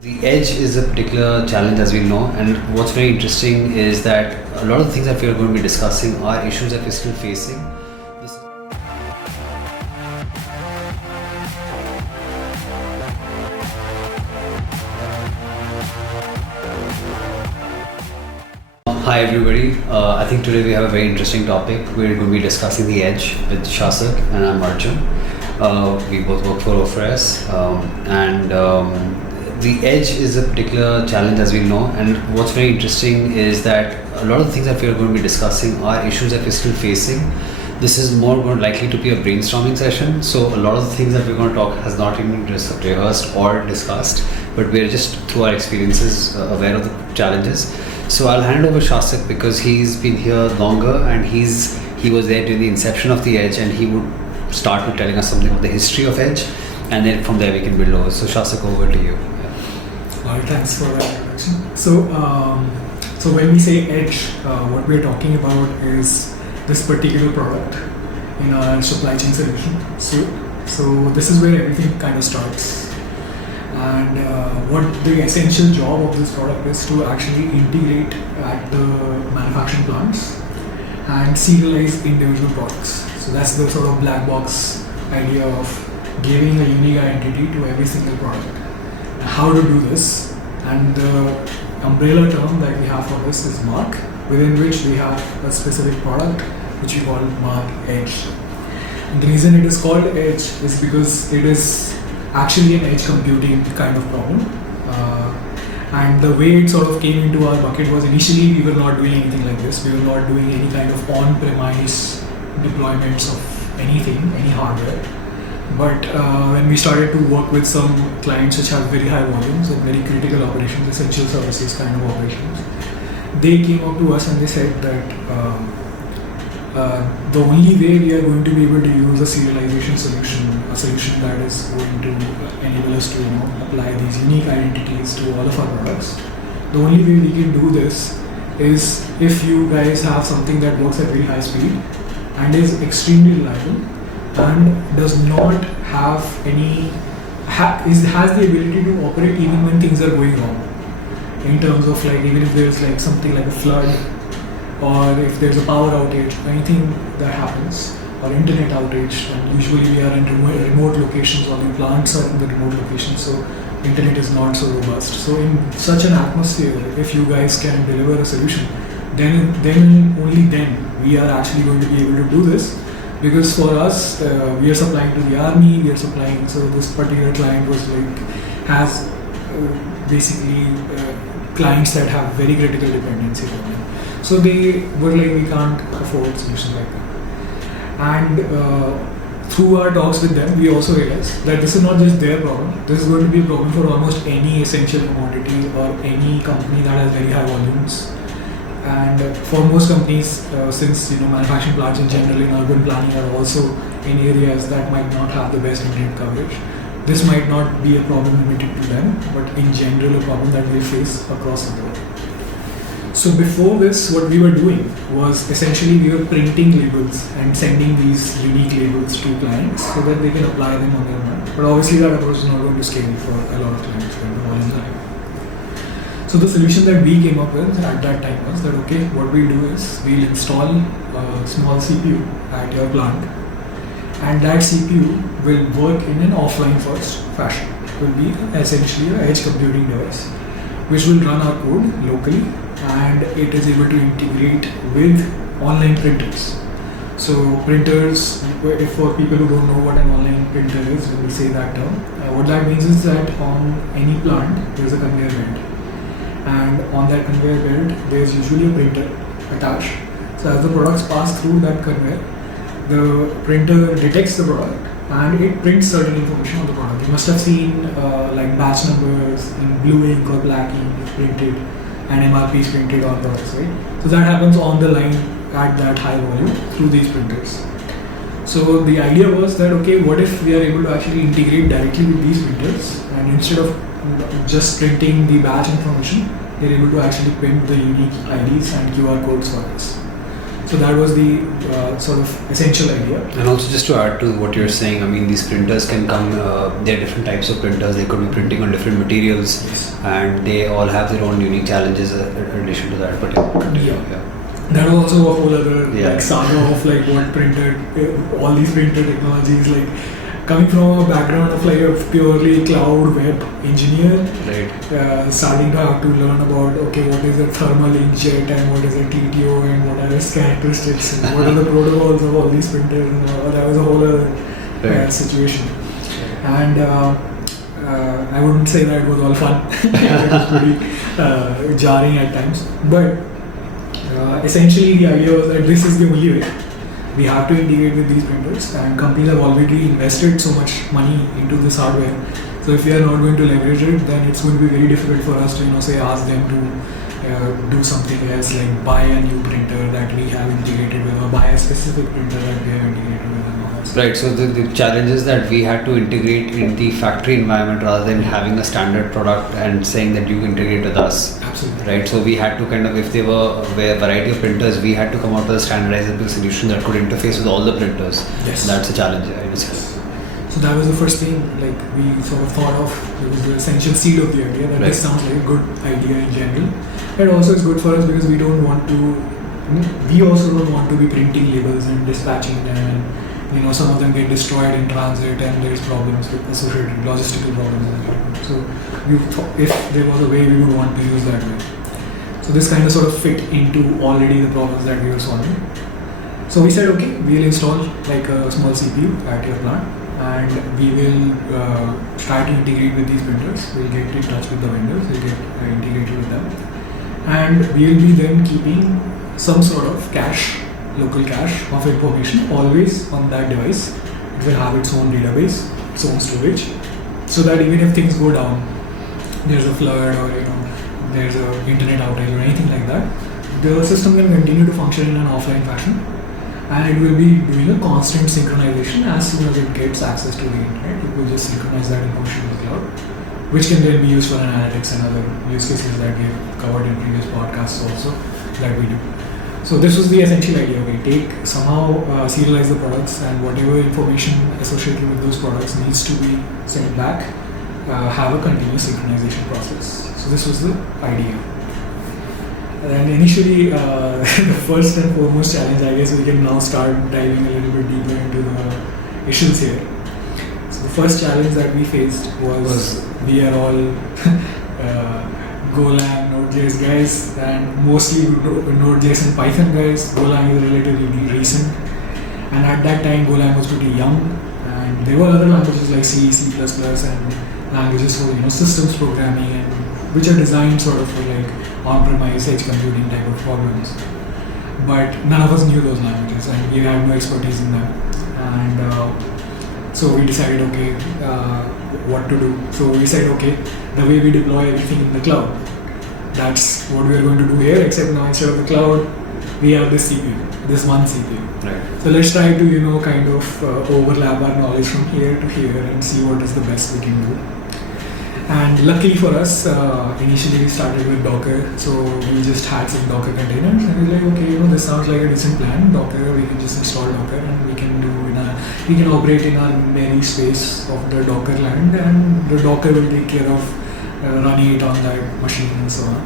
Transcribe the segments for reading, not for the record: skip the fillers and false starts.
The edge is a particular challenge, as we know, and what's very interesting is that a lot of the things that we are going to be discussing are issues that we're still facing. Hi everybody, I think today we have a very interesting topic. We're going to be discussing the edge with Shasak, and I'm Arjun. We both work for OFRS, the edge is a particular challenge, as we know, and what's very interesting is that a lot of the things that we're going to be discussing are issues that we're still facing. This is more likely to be a brainstorming session, so a lot of the things that we're going to talk has not even been rehearsed or discussed, but we're just through our experiences aware of the challenges. So I'll hand over Shasak because he's been here longer and he was there during the inception of the edge, and he would start with telling us something about the history of edge, and then from there we can build over. So Shasak, over to you. Thanks for that introduction. So when we say edge, what we're talking about is this particular product in our supply chain solution. So this is where everything kind of starts. And what the essential job of this product is to actually integrate at the manufacturing plants and serialize individual products. So that's the sort of black box idea of giving a unique identity to every single product. How to do this, and the umbrella term that we have for this is mark, within which we have a specific product which we call mark edge. And the reason it is called edge is because it is actually an edge computing kind of problem, and the way it sort of came into our bucket was initially we were not doing anything like this. We were not doing any kind of on-premise deployments of anything, any hardware. But when we started to work with some clients which have very high volumes and very critical operations, essential services kind of operations, they came up to us and they said that the only way we are going to be able to use a serialization solution, a solution that is going to enable us to apply these unique identities to all of our products, the only way we can do this is if you guys have something that works at very high speed and is extremely reliable and does not have any has the ability to operate even when things are going wrong, in terms of like even if there's like something like a flood, or if there's a power outage, anything that happens, or internet outage, and usually we are in remote locations, or the plants are in the remote locations, so internet is not so robust. So in such an atmosphere, if you guys can deliver a solution, then only then we are actually going to be able to do this. Because for us, we are supplying to the army, we are supplying, so this particular client was like, has basically clients that have very critical dependency on them. So they were like, we can't afford solutions like that. And through our talks with them, we also realized that this is not just their problem, this is going to be a problem for almost any essential commodity or any company that has very high volumes. And for most companies, since manufacturing plants in general in urban planning are also in areas that might not have the best internet coverage, this might not be a problem limited to them, but in general a problem that we face across the board. So before this, what we were doing was essentially we were printing labels and sending these unique labels to clients so that they can apply them on their own. But obviously that approach is not going to scale for a lot of clients when the volumes are high. So the solution that we came up with at that time was that, okay, what we'll do is we'll install a small CPU at your plant, and that CPU will work in an offline first fashion. It will be essentially an edge computing device which will run our code locally, and it is able to integrate with online printers. So printers, if for people who don't know what an online printer is, when we say that term, what that means is that on any plant there is a conveyor belt. And on that conveyor belt, there's usually a printer attached. So as the products pass through that conveyor, the printer detects the product and it prints certain information on the product. You must have seen like batch numbers in blue ink or black ink printed and MRPs printed on products, right? So that happens on the line at that high volume through these printers. So the idea was that, okay, what if we are able to actually integrate directly with these printers, and instead of just printing the batch information, they're able to actually print the unique IDs and QR codes for us. So that was the sort of essential idea. And also just to add to what you're saying, I mean these printers can come, there are different types of printers, they could be printing on different materials, Yes. and they all have their own unique challenges in addition to that. But Yeah. That was also a whole other Yeah. like saga of like what printer, all these printer technologies, like coming from a background of like a purely cloud web engineer, Right. starting to have to learn about okay, what is a thermal inkjet and what is a TTO and what are its characteristics and what are the protocols of all these printers, and that was a whole other Right. situation. And I wouldn't say that it was all fun. It was pretty jarring at times, but essentially the idea was that this is the only way. We have to integrate with these printers, and companies have already invested so much money into this hardware. So if we are not going to leverage it, then it's going to be very difficult for us to say ask them to do something else, like buy a new printer that we have integrated with, or buy a specific printer that we have integrated with, and all that. Right, so the challenge is that we had to integrate in the factory environment rather than having a standard product and saying that you integrate with us. Absolutely. Right, so we had to kind of, if there were a variety of printers, we had to come out with a standardizable solution that could interface with all the printers. Yes. That's a challenge, I would say. So that was the first thing like we sort of thought of. It was the essential seed of the idea that Right. this sounds like a good idea in general. It also is good for us because we don't want to. We also don't want to be printing labels and dispatching them, and some of them get destroyed in transit, and there's problems with associated logistical problems. So if there was a way, we would want to use that way. So this kind of sort of fit into already the problems that we were solving. So we said, okay, we'll install like a small CPU at your plant, and we will try to integrate with these printers. We'll get in touch with the vendors, we'll get integrated with them, and we'll be then keeping some sort of cache, local cache of information always on that device. It will have its own database, its own storage, so that even if things go down, there's a flood or there's a internet outage or anything like that, the system can continue to function in an offline fashion, and it will be doing a constant synchronization as soon as it gets access to the internet. It will just synchronize that information to the cloud, which can then be used for analytics and other use cases that we have covered in previous podcasts also that we do. So this was the essential idea. We take somehow serialize the products, and whatever information associated with those products needs to be sent back, have a continuous synchronization process. So this was the idea. And initially, the first and foremost challenge, I guess we can now start diving a little bit deeper into the issues here. So the first challenge that we faced was we are all Golang, Node.js guys, and mostly Node.js and Python guys. Golang is relatively recent, and at that time Golang was pretty young, and there were other languages like C, C++, and languages for systems programming, and which are designed sort of for like on-premise edge computing type of problems. But none of us knew those languages, and we had no expertise in them. And so we decided, okay, what to do. So we said, okay, the way we deploy everything in the cloud, that's what we are going to do here, except now instead of the cloud, we have this CPU, this one CPU. Right. So let's try to, kind of overlap our knowledge from here to here and see what is the best we can do. And luckily for us, initially we started with Docker, so we just had some Docker containers, and we were like, okay, this sounds like a decent plan. Docker, we can just install Docker, and we can operate in our many space of the Docker land, and the Docker will take care of running it on that machine and so on.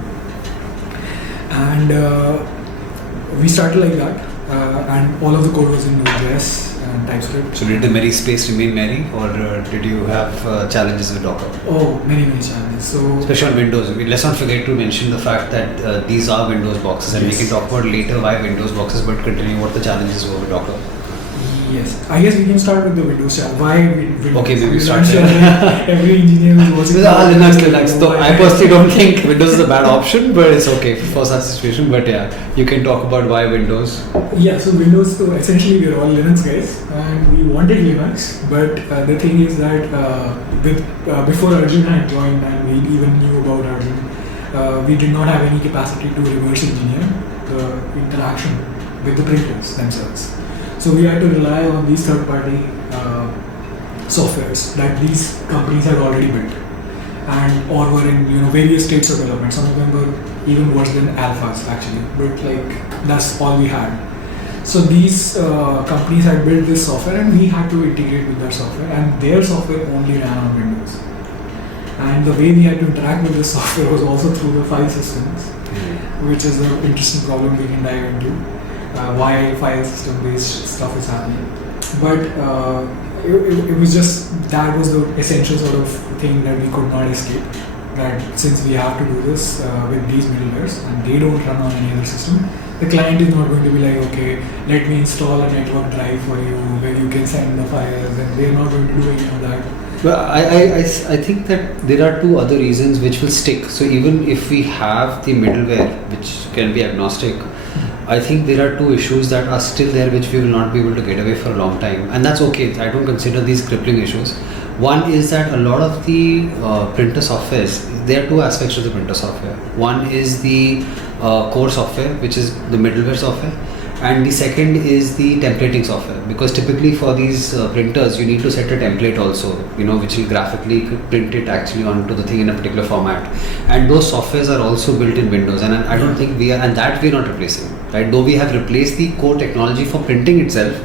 And we started like that, and all of the code was in Node.js and TypeScript. So did the Mary space remain Mary, or did you have challenges with Docker? Oh, many challenges. So especially on Windows. Let's not forget to mention the fact that these are Windows boxes, and yes. we can talk about later why Windows boxes, but continue what the challenges were with Docker. Yes, I guess we can start with the Windows challenge. Why Windows? Okay, maybe I'm start sure there. every engineer who's watching. Linux. So I personally don't think Windows is a bad option, but it's okay for such situation. But yeah, you can talk about why Windows. Yeah, so Windows. So essentially, we're all Linux guys, and we wanted Linux. But the thing is that before Arjun had joined, and we even knew about Arjun, we did not have any capacity to reverse engineer the interaction with the printers themselves. So we had to rely on these third-party softwares that these companies had already built, and or were in various states of development. Some of them were even worse than alphas actually, but like that's all we had. So these companies had built this software, and we had to integrate with their software, and their software only ran on Windows. And the way we had to interact with the software was also through the file systems, which is an interesting problem we can dive into. Why file system based stuff is happening. But it was just, that was the essential sort of thing that we could not escape. That since we have to do this with these middlewares and they don't run on any other system, the client is not going to be like, okay, let me install a network drive for you where you can send the files, and they're not going to do any of that. Well, I think that there are two other reasons which will stick. So even if we have the middleware which can be agnostic, I think there are two issues that are still there which we will not be able to get away for a long time, and that's okay. I don't consider these crippling issues. One is that a lot of the printer softwares, there are two aspects to the printer software. One is the core software, which is the middleware software, and the second is the templating software, because typically for these printers you need to set a template also, which will graphically print it actually onto the thing in a particular format, and those softwares are also built in Windows, and I don't think and that we're not replacing, right? Though we have replaced the core technology for printing itself,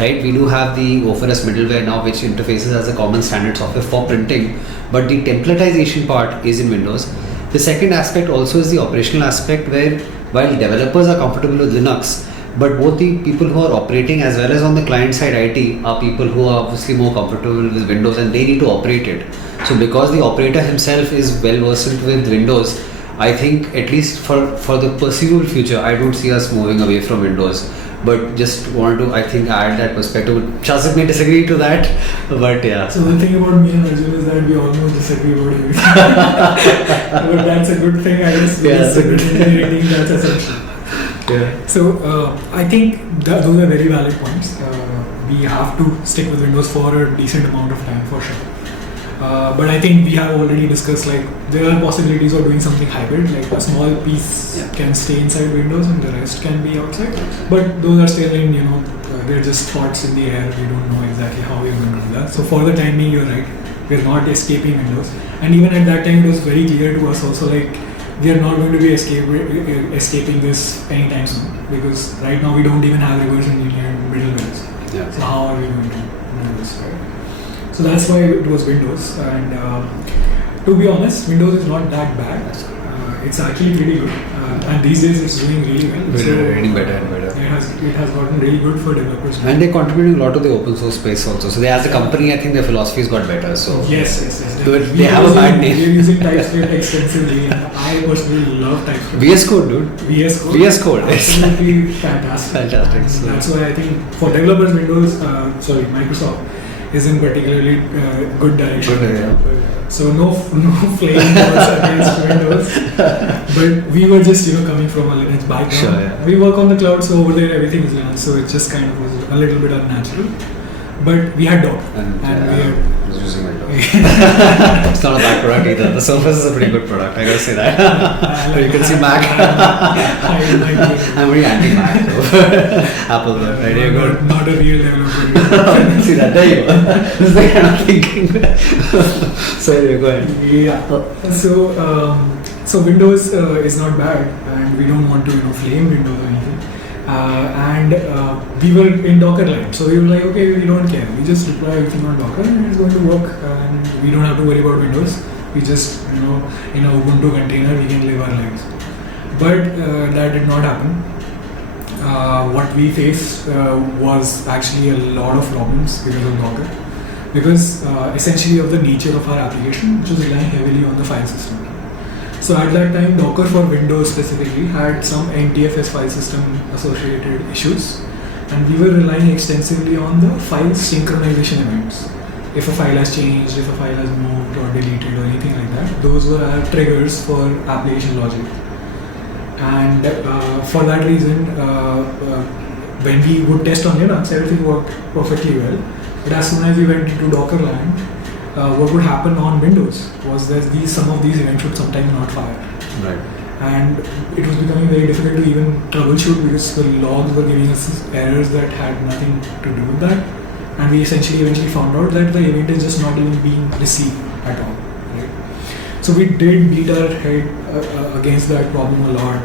right? We do have the OFRS middleware now, which interfaces as a common standard software for printing, but the templatization part is in Windows. The second aspect also is the operational aspect, where while developers are comfortable with Linux, but both the people who are operating as well as on the client side IT are people who are obviously more comfortable with Windows, and they need to operate it. So because the operator himself is well versed with Windows, I think at least for the perceivable future, I don't see us moving away from Windows. But just want to, I think, add that perspective. Shasak may disagree to that, but yeah. So the thing about me and Arjun is that we almost disagree about everything. But that's a good thing, I guess. Yeah, that's a good thing. That's essential. Yeah. So I think those are very valid points. We have to stick with Windows for a decent amount of time, for sure. But I think we have already discussed, like, there are possibilities of doing something hybrid, like a small piece can stay inside Windows and the rest can be outside. But those are still in, they're just thoughts in the air. We don't know exactly how we're going to do that. So for the time being, you're right, we're not escaping Windows. And even at that time, it was very clear to us also, like, we are not going to be escaping this anytime soon, because right now we don't even have reverse engineered middlewares. Yeah. So how are we going to do this, right? So that's why it was Windows, and to be honest, Windows is not that bad. It's actually pretty good, and these days it's doing really well. We're getting better and better. It has gotten really good for developers. And they're contributing a lot to the open source space also. So they, as a company, I think their philosophy has got better. So yes. They have a bad name. We're using TypeScript extensively, and I personally love TypeScript. VS Code, dude. VS Code. Absolutely fantastic. Fantastic. So that's why I think for developers, Microsoft is in particularly good direction. So no flame was against Windows, but we were just coming from a Linux background. Sure, yeah. We work on the cloud, so over there everything is Linux, so it just kind of was a little bit unnatural. But we had Docker, and I was using Windows. It's not a bad product either. The Surface is a pretty good product, I gotta say that. You can see Mac. I'm very anti-Mac though. Apple though, right? You're good. Not a real developer. See that? There you go. This is the kind of thinking. So you go ahead. Yeah. So Windows is not bad, and we don't want to flame Windows or anything. And we were in Docker line, so we were like, okay, we don't care. We just deploy everything on Docker, and it's going to work. And we don't have to worry about Windows. We just, in a Ubuntu container, we can live our lives. But that did not happen. What we faced was actually a lot of problems because of Docker. Because essentially of the nature of our application, which was relying heavily on the file system. So at that time, Docker for Windows specifically had some NTFS file system associated issues, and we were relying extensively on the file synchronization events. If a file has changed, if a file has moved or deleted or anything like that, those were our triggers for application logic. And for that reason, when we would test on Linux, everything worked perfectly well. But as soon as we went into Docker land, what would happen on Windows was that some of these events would sometimes not fire. Right. And it was becoming very difficult to even troubleshoot because the logs were giving us errors that had nothing to do with that. And we eventually found out that the event is just not even being received at all. Right? So we did beat our head against that problem a lot.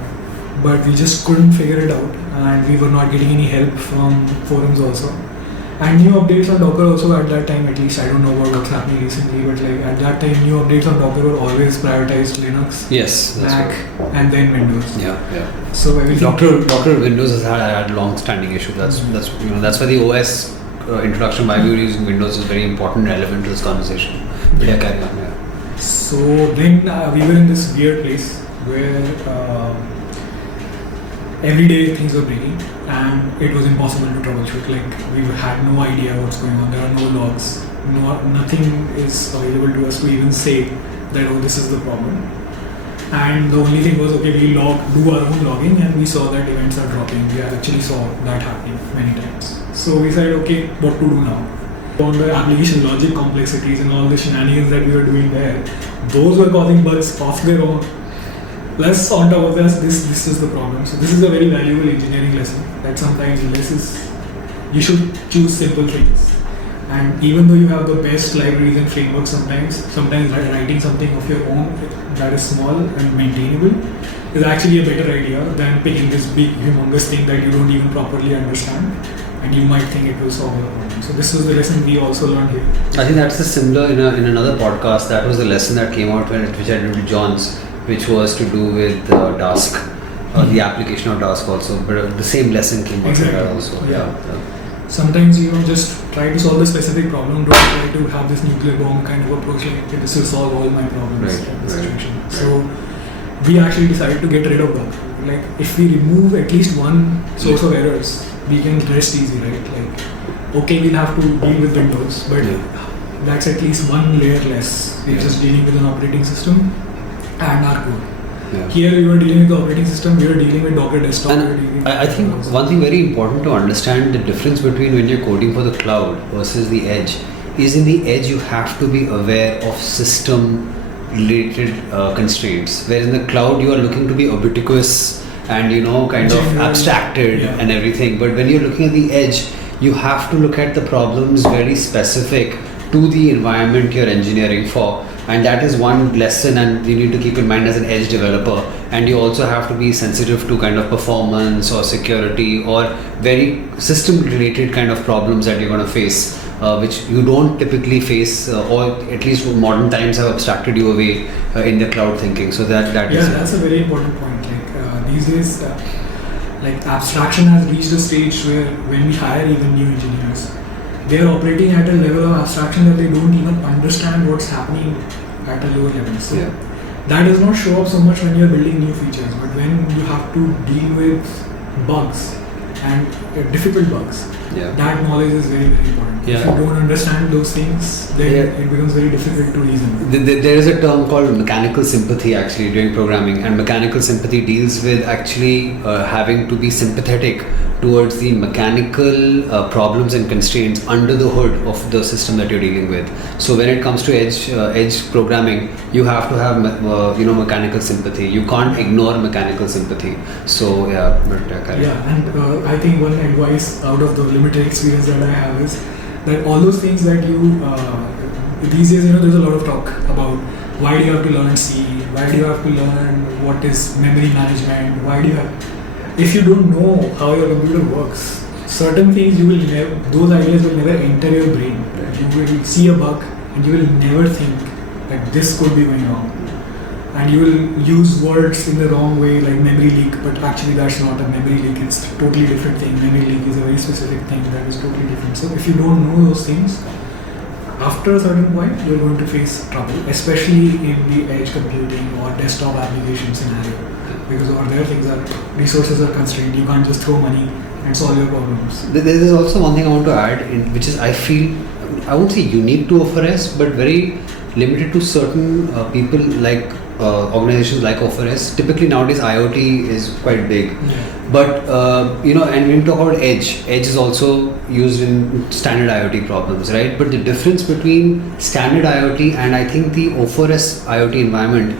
but we just couldn't figure it out, and we were not getting any help from forums also. And new updates on Docker also at that time, at least I don't know about what's happening recently, but like at that time, new updates on Docker were always prioritized Linux, Yes, that's Mac, right. and then Windows. Yeah. So everything. Docker Windows has had long-standing issue. That's why the OS introduction, why we were using Windows, is very important, relevant to this conversation. But yeah, carry on. Yeah. So then we were in this weird place where every day things were breaking and it was impossible to troubleshoot. Like we had no idea what's going on. There are no logs. Nothing is available to us to even say that this is the problem. And the only thing was we do our own logging, and we saw that events are dropping. We actually saw that happening many times. So we said, what to do now? On the application logic complexities and all the shenanigans that we were doing there, those were causing bugs of their own. Plus, on top of that, this is the problem. So this is a very valuable engineering lesson, that sometimes you should choose simple things. And even though you have the best libraries and frameworks, sometimes writing something of your own that is small and maintainable is actually a better idea than picking this big, humongous thing that you don't even properly understand, and you might think it will solve the problem. So this was the lesson we also learned here. I think that's similar in another podcast. That was the lesson that came out which I did with John's, which was to do with Dask, the application of Dask also. But the same lesson came out with that also. Yeah. Sometimes just try to solve the specific problem. Don't try to have this nuclear bomb kind of approach. Like, this will solve all my problems. Right. So we actually decided to get rid of that. Like if we remove at least one source of errors, we can rest easy, right? Like we'll have to deal with Windows, but that's at least one layer less. We're just dealing with an operating system and our code. Yeah. Here we were dealing with the operating system, we were dealing with Docker desktop. And I think one thing very important to understand, the difference between when you're coding for the cloud versus the edge is, in the edge you have to be aware of system related constraints, whereas in the cloud you are looking to be ubiquitous and kind of abstracted and everything. But when you're looking at the edge, you have to look at the problems very specific to the environment you're engineering for. And that is one lesson, and you need to keep in mind as an edge developer. And you also have to be sensitive to kind of performance or security or very system related kind of problems that you're going to face, which you don't typically face, or at least modern times have abstracted you away in the cloud thinking. So that is that's a very important point. Like these days, like abstraction has reached a stage where when we hire even new engineers, they are operating at a level of abstraction that they don't even understand what's happening at a lower level. So that does not show up so much when you're building new features, but when you have to deal with bugs and difficult bugs, that knowledge is very, very important. If you don't understand those things, then it becomes very difficult to reason. There is a term called mechanical sympathy actually during programming, and mechanical sympathy deals with actually having to be sympathetic towards the mechanical problems and constraints under the hood of the system that you're dealing with. So when it comes to edge programming, you have to have mechanical sympathy. You can't ignore mechanical sympathy. So and I think one advice out of the limited experience that I have is that all those things that you these days, there's a lot of talk about why do you have to learn C, why do you have to learn what is memory management, why do you have. If you don't know how your computer works, certain things those ideas will never enter your brain. You will see a bug and you will never think that this could be going wrong. And you will use words in the wrong way, like memory leak, but actually that's not a memory leak, it's a totally different thing. Memory leak is a very specific thing that is totally different. So if you don't know those things, after a certain point, you're going to face trouble, especially in the edge computing or desktop application scenario. Because over there resources are constrained. You can't just throw money and solve your problems. There is also one thing I want to add, which is I feel, I won't say unique to OfferS, but very limited to certain people like organizations like OfferS. Typically nowadays IoT is quite big. But and when you talk about edge is also used in standard IoT problems, right? But the difference between standard IoT and I think the OfferS IoT environment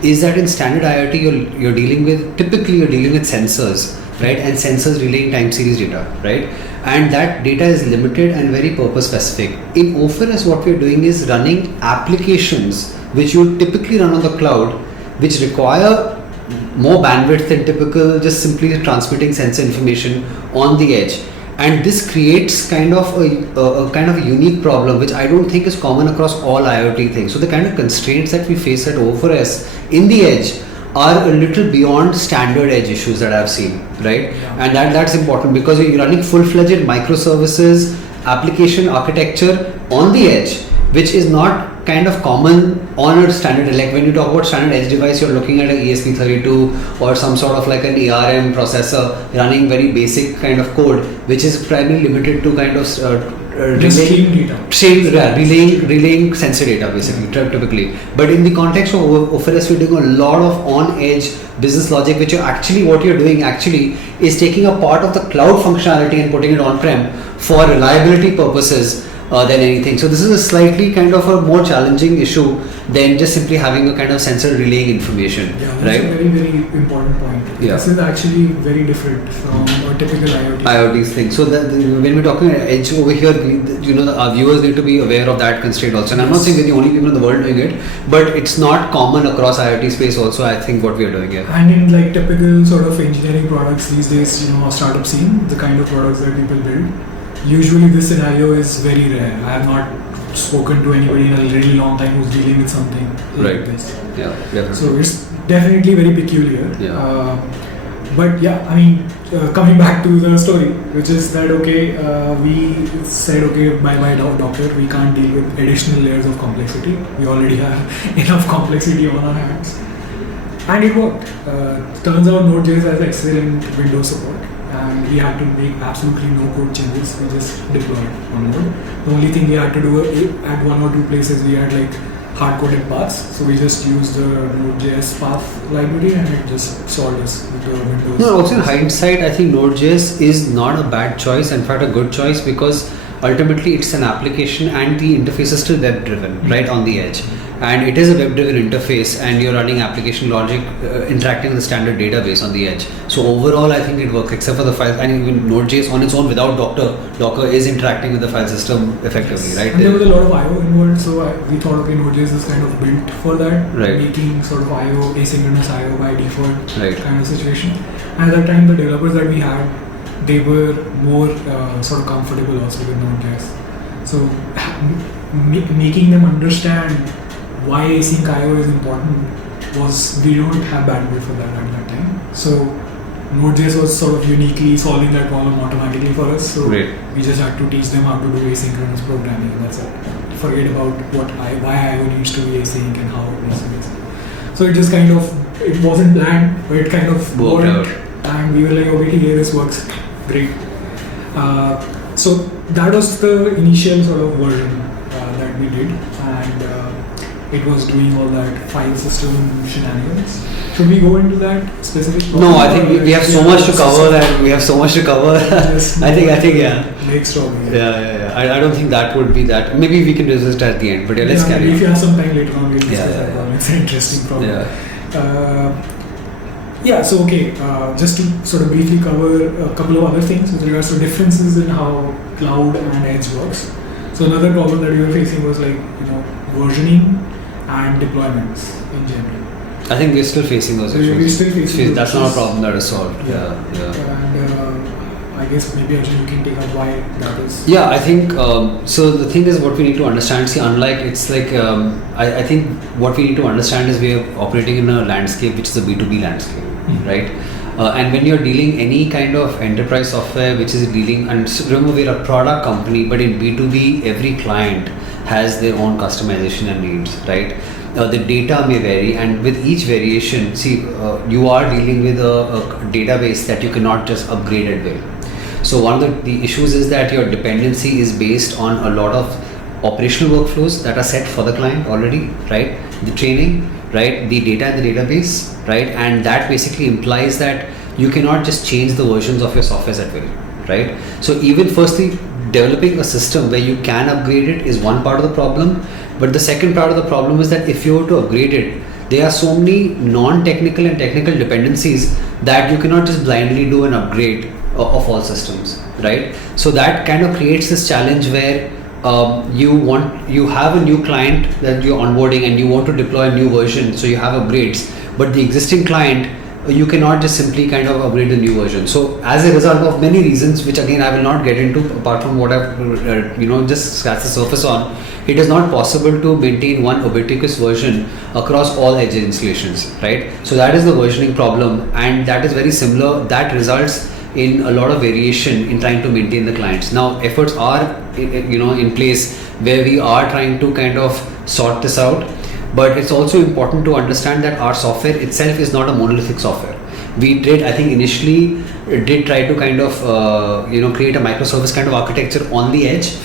is that in standard IoT you're dealing with sensors, right? And sensors relaying time series data, right? And that data is limited and very purpose specific. In OfferS, what we're doing is running applications which you typically run on the cloud, which require more bandwidth than typical, just simply transmitting sensor information on the edge. And this creates kind of a kind of a unique problem, which I don't think is common across all IoT things. So the kind of constraints that we face at O4S in the edge are a little beyond standard edge issues that I've seen, right? Yeah. And that's important because you're running full-fledged microservices application architecture on the edge, which is not kind of common on a standard. Like when you talk about standard edge device, you're looking at an ESP32 or some sort of like an ARM processor running very basic kind of code, which is primarily limited to kind of relaying sensor data basically, typically. But in the context of O4S, we're doing a lot of on-edge business logic, which what you're doing actually is taking a part of the cloud functionality and putting it on-prem for reliability purposes than anything. So this is a slightly kind of a more challenging issue than just simply having a kind of sensor relaying information. Yeah, that's right? a very, very important point. Yeah. This is actually very different from a typical IoT thing. So when we're talking edge over here, our viewers need to be aware of that constraint also. And I'm not saying we're the only people in the world doing it, but it's not common across IoT space also, I think, what we are doing here. And in like typical sort of engineering products these days, startup scene, the kind of products that people build, usually this scenario is very rare. I have not spoken to anybody in a really long time who's dealing with something like this. Yeah, definitely. So it's definitely very peculiar. Yeah. But yeah, I mean, coming back to the story, which is that we said bye doctor, we can't deal with additional layers of complexity. We already have enough complexity on our hands, and it worked. Turns out Node.js has excellent Windows support. And we had to make absolutely no code changes. We just deployed on Node. The only thing we had to do at one or two places, we had like hard-coded paths. So we just used the Node.js path library and it just solved us with the Windows. No, also in hindsight, I think Node.js is not a bad choice. In fact, a good choice because ultimately it's an application and the interface is still web-driven, right on the edge. And it is a web-driven interface and you're running application logic interacting with the standard database on the edge. So overall, I think it works except for the files, and even Node.js on its own without Docker is interacting with the file system effectively, right? And there was a lot of I/O involved, so we thought Node.js is kind of built for that, right. Making sort of I/O, asynchronous I/O by default, right. kind of situation. And at that time, the developers that we had, they were more sort of comfortable also with Node.js. So making them understand why async I/O is important was we don't have bandwidth for that at that time. So Node.js was sort of uniquely solving that problem automatically for us. So Great. We just had to teach them how to do asynchronous programming. That's it. Forget about why I/O needs to be async and how it needs to be async. So it just kind of, it wasn't planned, but it kind of worked. And we were like, okay, this works. Great. So that was the initial sort of version that we did. And it was doing all that file system shenanigans. Should we go into that specific? No, I think we have so much to cover and we have so much to cover. I think yeah. Next topic. Yeah. I don't think that would be that. Maybe we can discuss it at the end. But yeah, let's carry on. If you have some time later on, we'll discuss that one. It's an interesting problem. Just to sort of briefly cover a couple of other things with regards to differences in how cloud and edge works. So another problem that we were facing was versioning and deployments in general. I think we're still facing those issues. We're still facing That's not a problem that is solved. Yeah. And I guess maybe Arjun, you can take up why that is. Yeah, I think so. The thing is, what we need to understand. See, I think what we need to understand is we are operating in a landscape which is a B2B landscape, right? And when you're dealing any kind of enterprise software which is dealing, and remember we're a product company, but in B2B every client has their own customization and needs, right? The data may vary, and with each variation, you are dealing with a database that you cannot just upgrade at will. So one of the issues is that your dependency is based on a lot of operational workflows that are set for the client already, right? The training, right? The data in the database, right? And that basically implies that you cannot just change the versions of your software at will, right? So even firstly, developing a system where you can upgrade it is one part of the problem, but the second part of the problem is that if you were to upgrade it, there are so many non-technical and technical dependencies that you cannot just blindly do an upgrade of all systems, right? So that kind of creates this challenge where you have a new client that you're onboarding and you want to deploy a new version, so you have upgrades, but the existing client, you cannot just simply kind of upgrade the new version. So as a result of many reasons, which again I will not get into apart from what I've just scratched the surface on, it is not possible to maintain one ubiquitous version across all edge installations, right? So that is the versioning problem, and that is very similar. That results in a lot of variation in trying to maintain the clients. Now efforts are in place where we are trying to kind of sort this out. But it's also important to understand that our software itself is not a monolithic software. We did, I think, initially try to kind of create a microservice kind of architecture on the edge,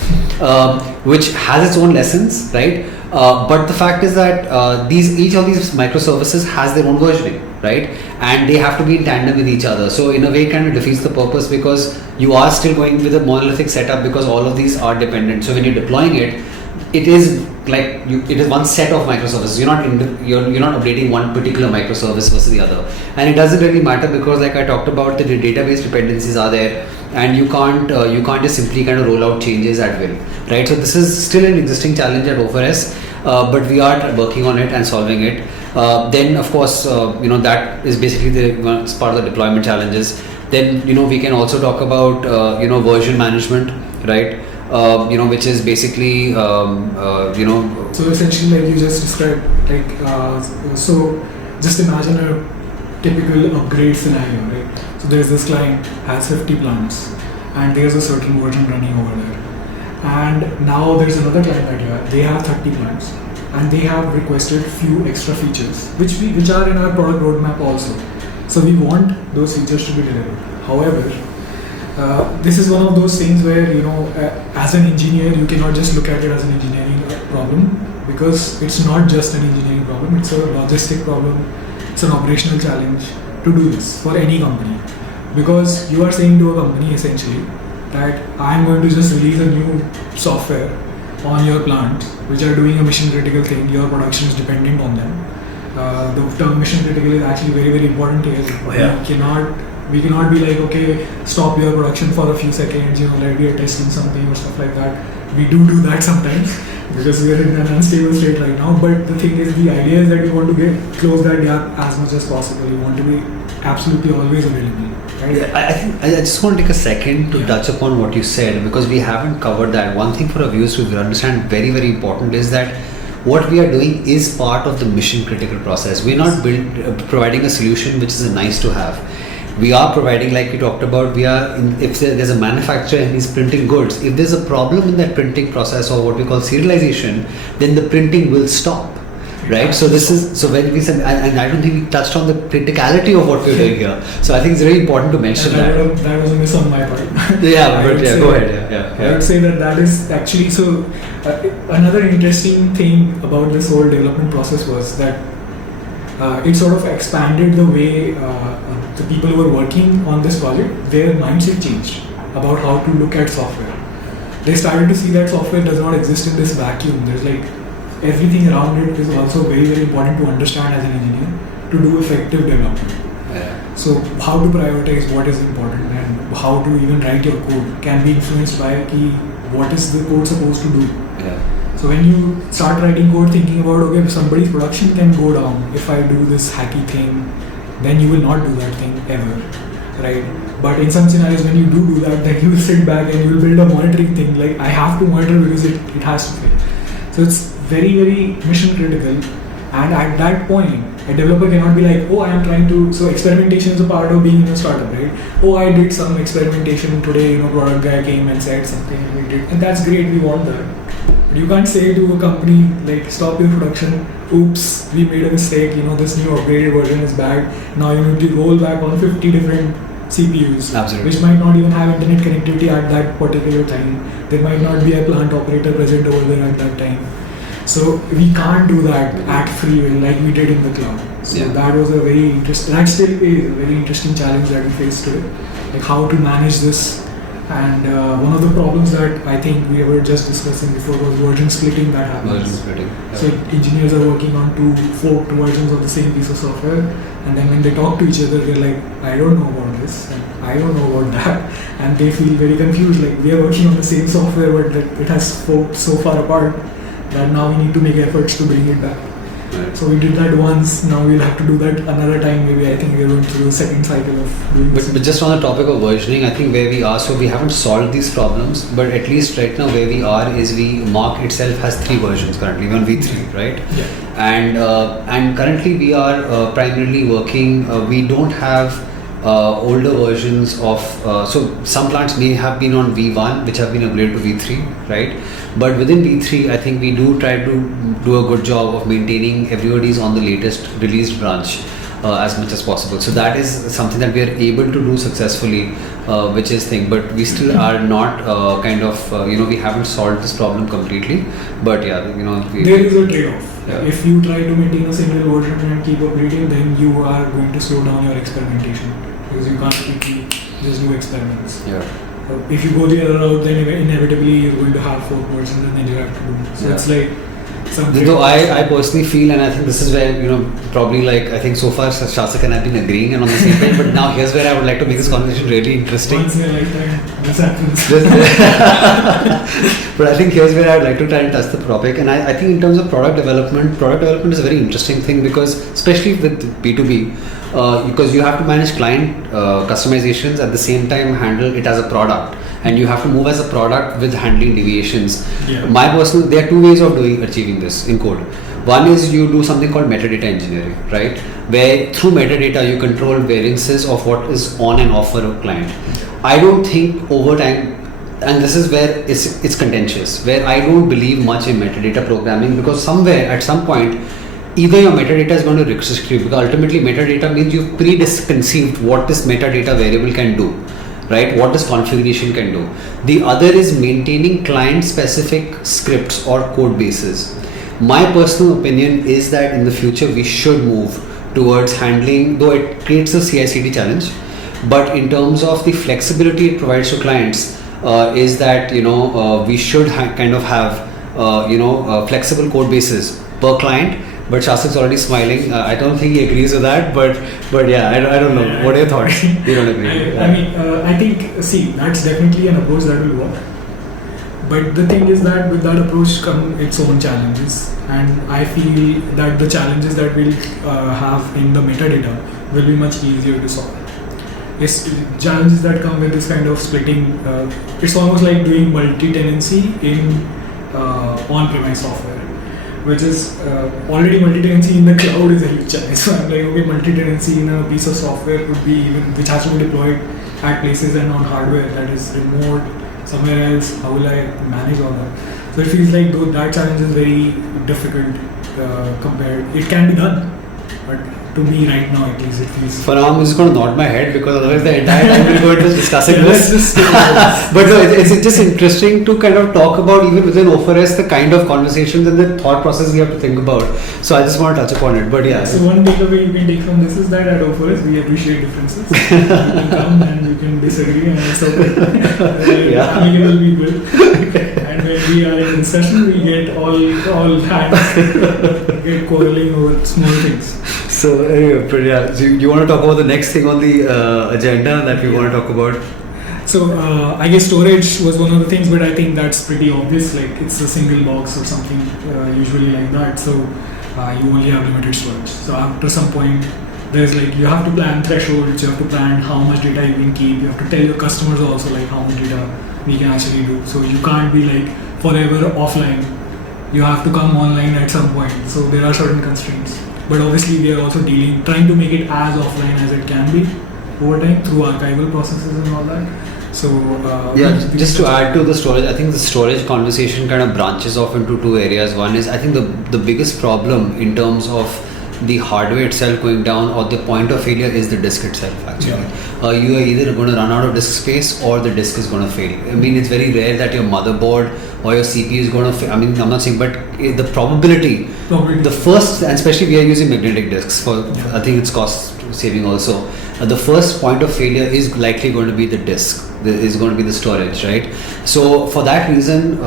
which has its own lessons, right? But the fact is that each of these microservices has their own versioning, right? And they have to be in tandem with each other. So in a way, it kind of defeats the purpose, because you are still going with a monolithic setup because all of these are dependent. So when you're deploying it, it is it is one set of microservices. You're not updating one particular microservice versus the other, and it doesn't really matter because, like I talked about, the database dependencies are there, and you can't just simply kind of roll out changes at will, right? So this is still an existing challenge at O4S, but we are working on it and solving it. Then of course that is basically it's part of the deployment challenges. Then we can also talk about version management, right? Which is basically So essentially, like you just described, so just imagine a typical upgrade scenario, right? So there's this client has 50 plants, and there's a certain version running over there, and now there's another client that they have 30 plants, and they have requested few extra features which are in our product roadmap also. So we want those features to be delivered. However, this is one of those things where as an engineer you cannot just look at it as an engineering problem, because it's not just an engineering problem, it's a logistic problem, it's an operational challenge to do this for any company. Because you are saying to a company essentially that I'm going to just release a new software on your plant which are doing a mission critical thing, your production is dependent on them. The term mission critical is actually very, very important here. We cannot be like, okay, stop your production for a few seconds, like we are testing something or stuff like that. We do that sometimes because we are in an unstable state right now. But the thing is, the idea is that we want to close that gap as much as possible. We want to be absolutely always available. Right? Yeah, I think I just want to take a second to touch upon what you said, because we haven't covered that. One thing for our viewers to understand, very, very important, is that what we are doing is part of the mission critical process. We're not providing a solution which is a nice to have. We are providing, like we talked about, if there's a manufacturer and he's printing goods, if there's a problem in that printing process or what we call serialization, then the printing will stop, right? So when we said, and I don't think we touched on the criticality of what we're doing here. So I think it's very important to mention that. That was a miss on my part. Go ahead. Yeah. I would say that is actually, another interesting thing about this whole development process was that it sort of expanded the way the people who were working on this project, their mindset changed about how to look at software. They started to see that software does not exist in this vacuum. There's everything around it is also very, very important to understand as an engineer to do effective development. Yeah. So how to prioritize what is important and how to even write your code can be influenced by what is the code supposed to do. Yeah. So when you start writing code thinking about, okay, if somebody's production can go down if I do this hacky thing, then you will not do that thing ever, right? But in some scenarios when you do that, then you will sit back and you will build a monitoring thing, like I have to monitor because it has to fail. So it's very, very mission critical, and at that point a developer cannot be like, oh, I am trying to, so experimentation is a part of being in a startup, right? Oh, I did some experimentation today, product guy came and said something and we did, and that's great, we want that. But you can't say to a company like, stop your production, oops, we made a mistake, this new upgraded version is bad, now you need to roll back on 50 different CPUs. Absolutely. Which might not even have internet connectivity at that particular time. There might not be a plant operator present over there at that time. So we can't do that at free will like we did in the cloud. So that was a very interesting, that still is a very interesting challenge that we face today, like how to manage this. And one of the problems that I think we were just discussing before was version splitting that happens. Version splitting. Yeah. So engineers are working on two forked versions of the same piece of software, and then when they talk to each other, they're like, I don't know about this, and I don't know about that, and they feel very confused. Like, we are working on the same software, but it has forked so far apart that now we need to make efforts to bring it back. Right. So we did that once. Now we'll have to do that another time. Maybe I think we're going through the second cycle of doing this. But just on the topic of versioning, I think where we are, so we haven't solved these problems, but at least right now where we are is Mark itself has 3 versions currently, we're on V3, right? Yeah. And currently we are primarily working, we don't have older versions of, so some plants may have been on V1 which have been upgraded to V3, right? But within V3 I think we do try to do a good job of maintaining everybody's on the latest released branch as much as possible. So that is something that we are able to do successfully, which is thing, but we still are not we haven't solved this problem completely, but yeah, there is a trade-off. Yeah. If you try to maintain a single version and keep upgrading, then you are going to slow down your experimentation because you can't quickly just do experiments. Yeah. If you go the other route, then inevitably you're going to have 4 versions and then you have to do. So it's like something. Though I personally feel, and I think this is where, probably like, I think so far Shasak and I have been agreeing and on the same page, but now here's where I would like to make this conversation really interesting. Once in a lifetime, this happens. But I think here's where I'd like to try and touch the topic, and I think in terms of product development is a very interesting thing because, especially with B2B, because you have to manage client customizations at the same time handle it as a product, and you have to move as a product with handling deviations. Yeah. There are 2 ways of achieving this in code. One is you do something called metadata engineering, right? Where through metadata you control variances of what is on and off for a client. I don't think over time, and this is where it's contentious, where I don't believe much in metadata programming, because somewhere at some point either your metadata is going to restrict you, because ultimately metadata means you've preconceived what this metadata variable can do, right? What this configuration can do. The other is maintaining client specific scripts or code bases. My personal opinion is that in the future we should move towards handling, though it creates a CI/CD challenge, but in terms of the flexibility it provides to clients, is that we should have flexible code bases per client. But Shasak's already smiling. I don't think he agrees with that. But yeah, I don't know. What are your thoughts? You don't agree? I think that's definitely an approach that will work. But the thing is that with that approach come its own challenges, and I feel that the challenges that we'll have in the metadata will be much easier to solve. It's challenges that come with this kind of splitting. It's almost like doing multi-tenancy in on-premise software, which is already multi-tenancy in the cloud is a huge challenge. So I'm like, okay, multi-tenancy in a piece of software could be even, which has to be deployed at places and on hardware that is remote somewhere else. How will I manage all that? So it feels like though that challenge is very difficult compared. It can be done, but to me right now at least it feels. For now I'm just going to nod my head because otherwise the entire time we'll go into discussing this. But no, it's just interesting to kind of talk about even within O4S the kind of conversations and the thought process we have to think about. So I just want to touch upon it. But yeah. So one takeaway you can take from this is that at O4S we appreciate differences. You can come and you can disagree and it's okay. Amicable people. And when we are in discussion we get all hands get quarreling over small things. So anyway, so you want to talk about the next thing on the agenda that we want to talk about? So I guess storage was one of the things, but I think that's pretty obvious. Like it's a single box or something, usually like that. So you only have limited storage. So after some point, there's like you have to plan thresholds. You have to plan how much data you can keep. You have to tell your customers also like how much data we can actually do. So you can't be like forever offline. You have to come online at some point. So there are certain constraints. But obviously we are also trying to make it as offline as it can be over time through archival processes and all that. So just to add to the storage, I think the storage conversation kind of branches off into 2 areas. One is I think the biggest problem in terms of the hardware itself going down or the point of failure is the disk itself actually. You are either going to run out of disk space or the disk is going to fail. I mean it's very rare that your motherboard or your CPU is going to fail. I mean I'm not saying, but the probability. The first, and especially we are using magnetic disks for I think it's cost saving also. The first point of failure is likely going to be the disk, is going to be the storage, right? So for that reason,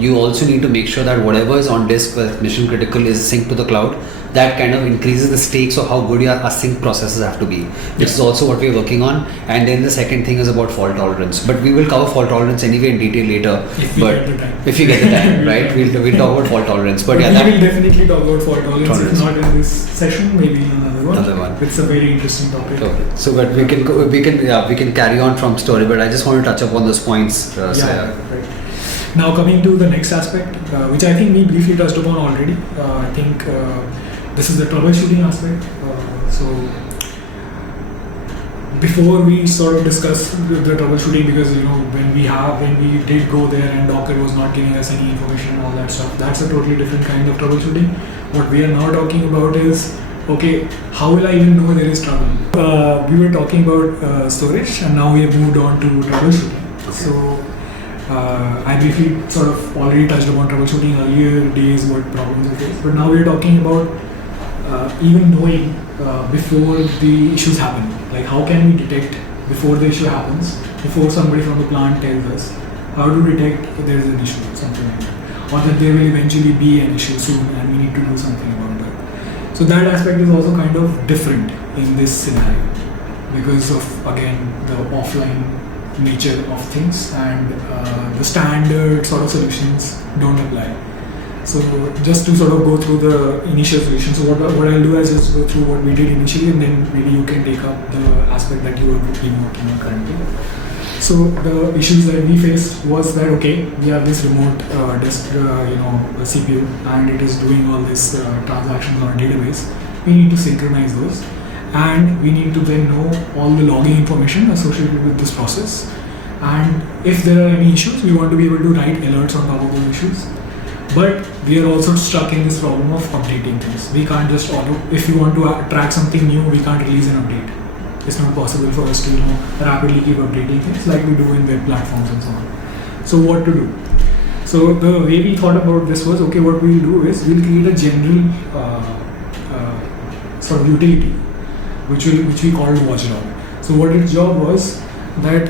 you also need to make sure that whatever is on disk mission critical is synced to the cloud. that kind of increases the stakes of how good your async processes have to be, which is also what we're working on. And then the second thing is about fault tolerance. But we will cover fault tolerance anyway in detail later. If we get the time. If we get the time, right? We'll talk about fault tolerance. But we yeah, will definitely talk about fault tolerance. If not in this session, maybe in another one. It's a very interesting topic. So, but we can carry on from story. But I just want to touch upon those points. Right. Now coming to the next aspect, which I think we briefly touched upon already. I think this is the troubleshooting aspect. So before we sort of discuss the troubleshooting, because when we did go there and Docker was not giving us any information and all that stuff, that's a totally different kind of troubleshooting. What we are now talking about is, okay, how will I even know there is trouble? We were talking about storage, and now we have moved on to troubleshooting. Okay. So I briefly sort of already touched upon troubleshooting earlier days, what problems we face, but now we're talking about even knowing before the issues happen. Like, how can we detect before the issue happens, before somebody from the plant tells us, how to detect if there is an issue, something like that, or that there will eventually be an issue soon and we need to do something about that. So that aspect is also kind of different in this scenario because of, again, the offline nature of things, and the standard sort of solutions don't apply. So just to sort of go through the initial solution. So what I'll do is just go through what we did initially, and then maybe you can take up the aspect that you are working on currently. So the issues that we faced was that, okay, we have this remote disk, CPU, and it is doing all this transactions on a database. We need to synchronize those, and we need to then know all the logging information associated with this process. And if there are any issues, we want to be able to write alerts on top of those issues. But we are also stuck in this problem of updating things. We can't just if we want to track something new, we can't release an update. It's not possible for us to rapidly keep updating things like we do in web platforms and so on. So what to do? So the way we thought about this was, okay, what we'll do is we'll create a general sort of utility, which we called Watchdog. So what its job was that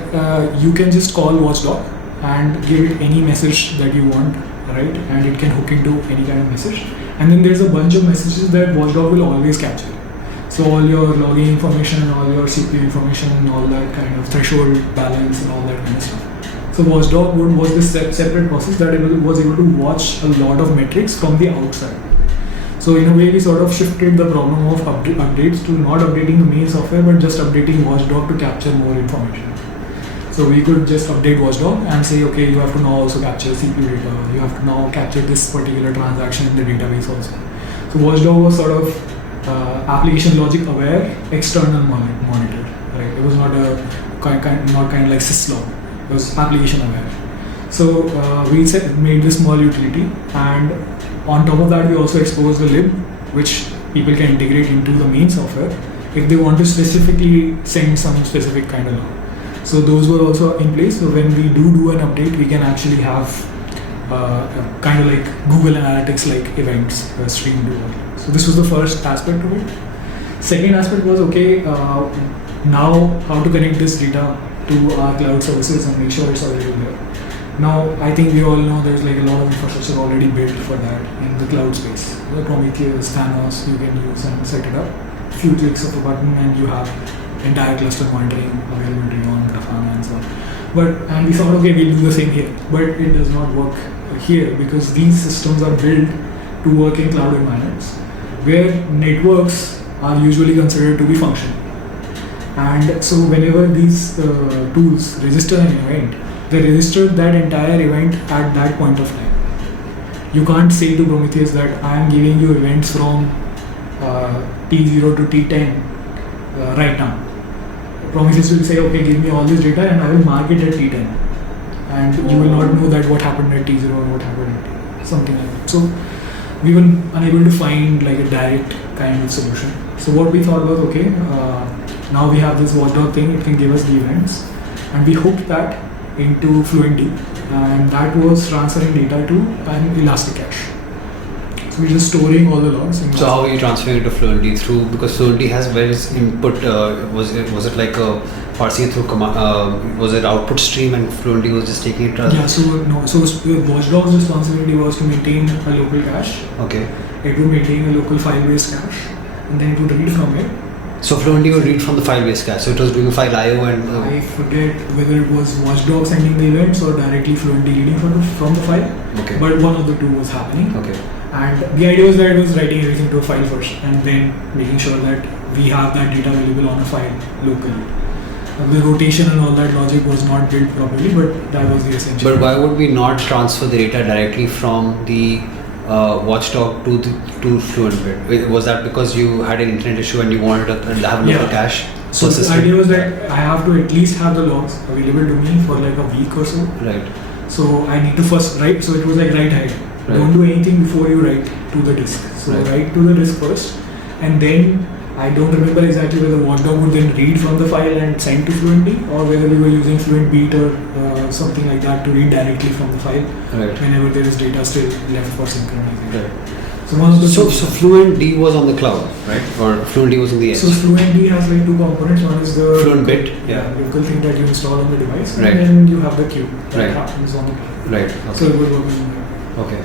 you can just call Watchdog and give it any message that you want, right? And it can hook into any kind of message. And then there's a bunch of messages that Watchdog will always capture. So all your logging information, all your CPU information, all that kind of threshold balance and all that kind of stuff. So Watchdog was this separate process that was able to watch a lot of metrics from the outside. So in a way, we sort of shifted the problem of updates to not updating the main software, but just updating Watchdog to capture more information. So we could just update Watchdog and say, okay, you have to now also capture CPU data. You have to now capture this particular transaction in the database also. So Watchdog was sort of application logic aware, external monitor. Right? It was not kind of like syslog. It was application aware. So we made this small utility, and on top of that, we also exposed the lib, which people can integrate into the main software if they want to specifically send some specific kind of log. So those were also in place. So when we do an update, we can actually have kind of like Google Analytics like events streamed over. So this was the first aspect of it. Second aspect was, okay, now how to connect this data to our cloud services and make sure it's available there. Now I think we all know there's like a lot of infrastructure already built for that in the cloud space. The Prometheus, Thanos, you can use and set it up. A few clicks of a button and you have entire cluster monitoring availability on Grafana and so on. And we thought, okay, we'll do the same here. But it does not work here because these systems are built to work in cloud environments where networks are usually considered to be functional. And so whenever these tools register an event, they register that entire event at that point of time. You can't say to Prometheus that I am giving you events from T0 to T10 right now. Prometheus will say, okay, give me all this data and I will mark it at T10. And you will not know that what happened at T0 and what happened at T, something like that. So we were unable to find like a direct kind of solution. So what we thought was, okay, now we have this Watchdog thing, it can give us the events. And we hooked that into Fluentd, and that was transferring data to an Elasticache. So we're just storing all the logs. So how are you transferring it to Fluentd through? Because Fluentd has various input. Was it like a parsing through command? Was it output stream and Fluentd was just taking it? Yeah. So no. So Watchdog's responsibility was to maintain a local cache. Okay. it would maintain a local file-based cache, and then it would read from it. So Fluentd would read from the file-based cache. So it was doing a file IO and. I forget whether it was Watchdog sending the events or directly Fluentd reading from the file. Okay. But one of the two was happening. Okay. And the idea was that it was writing everything to a file first, and then making sure that we have that data available on a file locally. The rotation and all that logic was not built properly, but that was the essential. But why would we not transfer the data directly from the Watchdog to Fluentd? Was that because you had an internet issue and you wanted to have local cache? So the idea was that I have to at least have the logs available to me for like a week or so. Right. So I need to first write. So it was like write hide. Right. Don't do anything before you write to the disk. So write to the disk first, and then I don't remember exactly whether Watchdog would then read from the file and send to Fluentd, or whether we were using FluentBeat or something like that to read directly from the file whenever there is data still left for synchronizing. Right. So one of the so Fluentd was on the cloud, right? Or Fluentd was on the edge? So Fluentd has like two components. One is the FluentBit, local thing that you install on the device, right. and then you have the queue that happens on the cloud. Right. Okay. So it would work in there. Okay.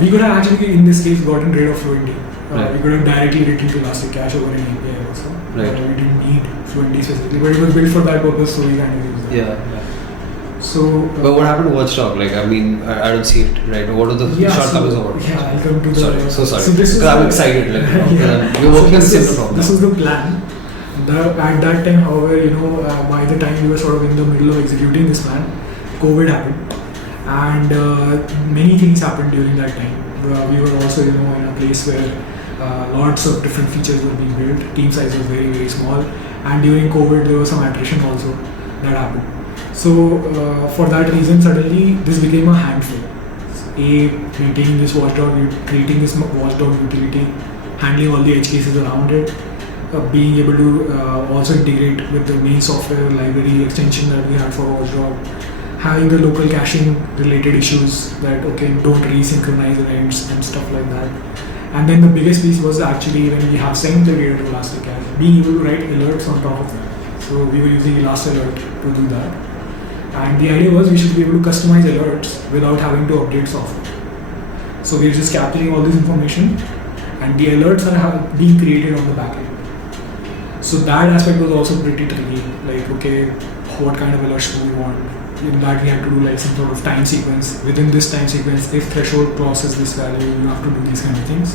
We could have actually, in this case, gotten rid of Fluentd. Right. We could have directly written to Elastic Cache over an API also. Right. We didn't need Fluentd specifically, but it was built for that purpose, so we kind of used that. Yeah. So. But what happened to Watchdog? Like, I mean, I don't see it. Right. What are the shortcomings of Watchdog? Yeah, I'll come to the. Sorry. So this is. I'm excited. Like, we're working on the same problem. This was the plan. At that time, however, by the time we were sort of in the middle of executing this plan, COVID happened. And many things happened during that time. We were also, in a place where lots of different features were being built. Team size was very, very small. And during COVID, there was some attrition also that happened. So for that reason, suddenly this became a handful. Maintaining this Watchdog, creating this Watchdog utility, handling all the edge cases around it, being able to also integrate with the main software library extension that we had for Watchdog. Having the local caching related issues that don't resynchronize events and stuff like that. And then the biggest piece was actually when we have sent the data to Elastic Cache, being able to write alerts on top of that. So we were using ElastAlert to do that. And the idea was we should be able to customize alerts without having to update software. So we're just capturing all this information, and the alerts are being created on the backend. So that aspect was also pretty tricky. Like, what kind of alerts do we want? In that we have to do like some sort of time sequence. Within this time sequence, if threshold crosses this value, you have to do these kind of things.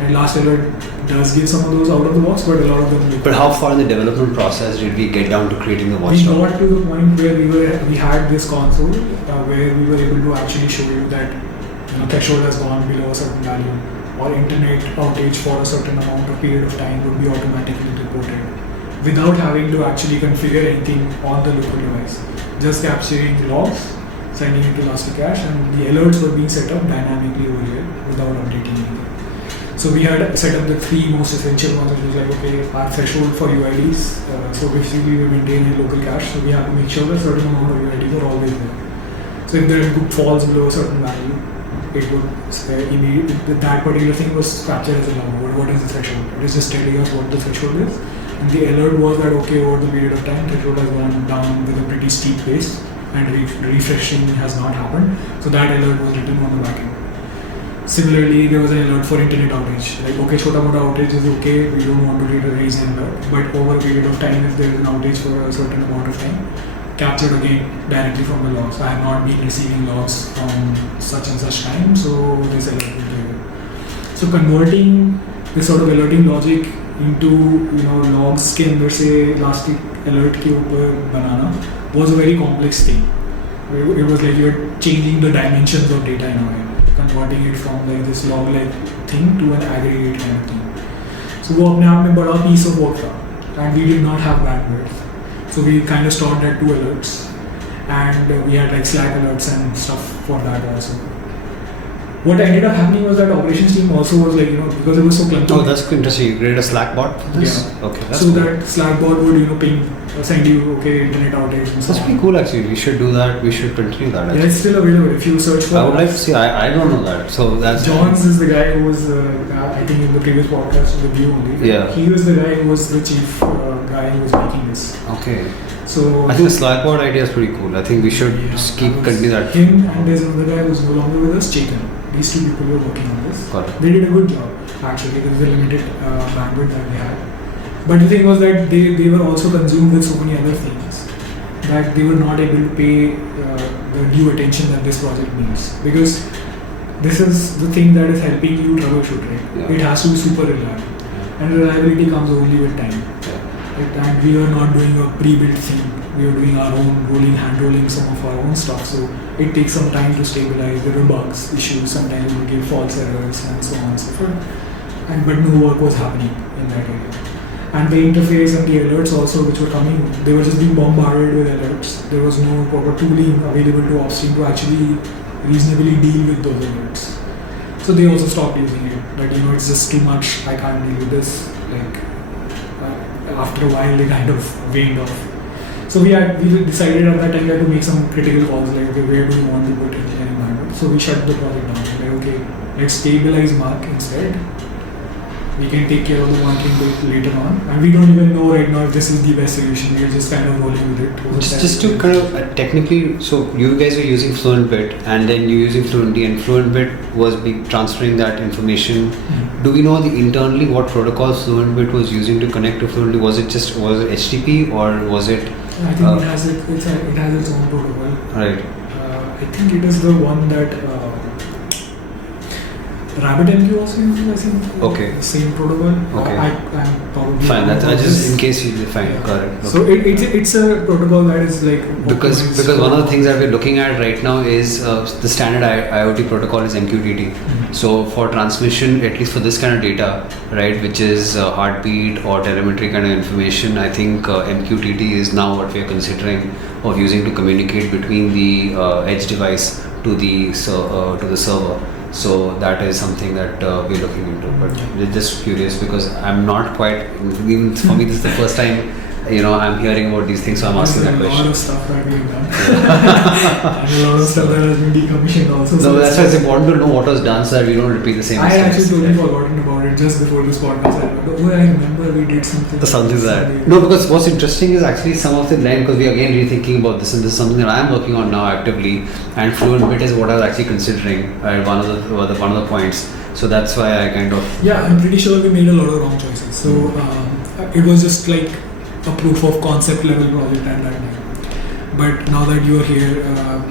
And ElastAlert does give some of those out of the box, but a lot of them. But how far in the development process did we get down to creating the Watchdog? We got to the point where we had this console where we were able to actually show you that threshold has gone below a certain value, or internet outage for a certain amount of period of time would be automatically reported without having to actually configure anything on the local device. Just capturing logs, sending it to Elastic Cache, and the alerts were being set up dynamically over here without updating anything. So we had set up the three most essential ones, which was like, our threshold for UIDs. So basically we maintain a local cache, so we have to make sure that a certain amount of UIDs are always there. So if there falls below a certain value, it would immediately, that particular thing was captured as a number. What is the threshold? It is just telling us what the threshold is. And the alert was that over the period of time, threshold has gone down with a pretty steep pace and refreshing has not happened. So that alert was written on the backend. Similarly, there was an alert for internet outage. Like, short amount of outage is okay, we don't want to raise an alert. But over a period of time, if there is an outage for a certain amount of time, captured again directly from the logs. I have not been receiving logs from such and such time, so this alert will trigger. So converting this sort of alerting logic into logs के अंदर से elastic alert के ऊपर बनाना was a very complex thing. It was like you're changing the dimensions of data in a way, converting it from like this log-like thing to an aggregate kind of thing. So वो अपने आप में बड़ा piece of work था, and we did not have bandwidth. So we kind of stopped at 2 alerts, and we had like Slack alerts and stuff for that also. What ended up happening was that operations team also was like, because it was so clunky. Oh, that's interesting. You created a Slack bot for this? Yeah. Okay, that's so cool. That Slack bot would, ping, send you, internet outage and so That's pretty cool actually. We should do that. We should continue that. Yeah, it's still available. If you search for I would like to see. I don't know that. So that's Johns is the guy who was, I think in the previous podcast with you only. Yeah. He was the guy who was the chief guy who was making this. Okay. So I think the Slack bot idea is pretty cool. I think we should just continue that. Him and there's another guy who's no longer with us, Chetan. these two people were working on this. Got it. They did a good job actually. There was a limited bandwidth that they had. But the thing was that they were also consumed with so many other things that they were not able to pay the due attention that this project needs, because this is the thing that is helping you troubleshoot, right? Yeah. It has to be super reliable, and reliability comes only with time. Right? And we are not doing a pre-built thing. We are doing our own hand rolling some of our own stuff. So it takes some time to stabilize. There were bugs, issues. Sometimes we give false errors and so on and so forth. But no work was happening in that area. And the interface and the alerts also, which were coming, they were just being bombarded with alerts. There was no proper tooling available to upstream to actually reasonably deal with those alerts. So they also stopped using it. That it's just too much. I can't deal with this. After a while, they kind of waned off. So we decided at that time to make some critical calls, like, okay, where do we want to put engineering bandwidth? So we shut the project down. Like, okay, let's stabilize Mark instead. We can take care of the monitoring bit later on, and we don't even know right now if this is the best solution. We're just kind of rolling with it. Just to kind of technically, so you guys were using FluentBit, and then you're using Fluentd, and FluentBit was transferring that information. Mm-hmm. Do we know internally what protocols FluentBit was using to connect to Fluentd? Was it HTTP or was it? I think it has its own protocol. Right. I think it is the one that. RabbitMQ also uses, I think. Okay. Same protocol. Okay. I'm probably fine. That's just in case you define. Yeah. Got it. Okay. So it's a protocol that is like because one of the things that we're looking at right now is the standard IoT protocol is MQTT. Mm-hmm. So for transmission, at least for this kind of data, right, which is heartbeat or telemetry kind of information, I think MQTT is now what we are considering of using to communicate between the edge device to the server. So that is something that we're looking into, but we're just curious because I'm not quite, even for me this is the first time I'm hearing about these things, so I'm asking that question. A lot of stuff that we've done. And a lot of stuff that has been decommissioned also. No, that's why it's important to know what was done so that we don't repeat the same mistakes. I actually totally forgotten about it just before this podcast. I remember we did something. Something like that. No, because what's interesting is actually some of the line, because we are again rethinking about this, and this is something that I'm working on now actively, and FluentBit is what I was actually considering, one of the points. So that's why I kind of... Yeah, I'm pretty sure we made a lot of wrong choices. So it was just like a proof of concept level project at that time. But now that you are here,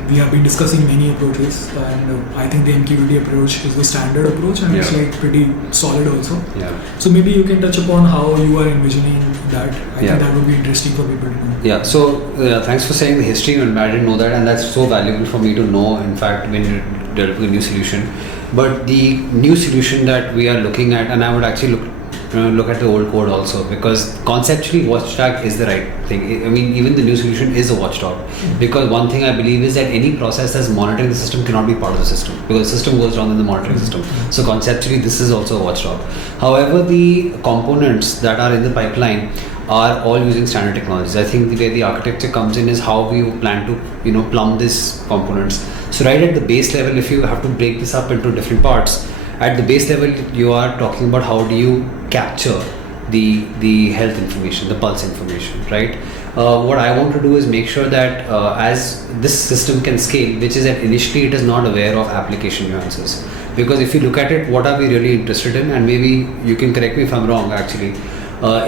we have been discussing many approaches, and I think the MQTT approach is the standard approach, and it's like pretty solid also. Yeah. So maybe you can touch upon how you are envisioning that. I think that would be interesting for people to know. Yeah. So thanks for saying the history, and I didn't know that, and that's so valuable for me to know. In fact, when you're developing a new solution, but the new solution that we are looking at, and I would actually look at the old code also, because conceptually watchdog is the right thing. I mean, even the new solution is a watchdog, because one thing I believe is that any process that's monitoring the system cannot be part of the system, because the system goes wrong in the monitoring system. So conceptually this is also a watchdog. However, the components that are in the pipeline are all using standard technologies. I think the way the architecture comes in is how we plan to plumb these components. So right at the base level, if you have to break this up into different parts, at the base level, you are talking about how do you capture the health information, the pulse information, right? What I want to do is make sure that as this system can scale, which is that initially it is not aware of application nuances. Because if you look at it, what are we really interested in? And maybe you can correct me if I'm wrong actually,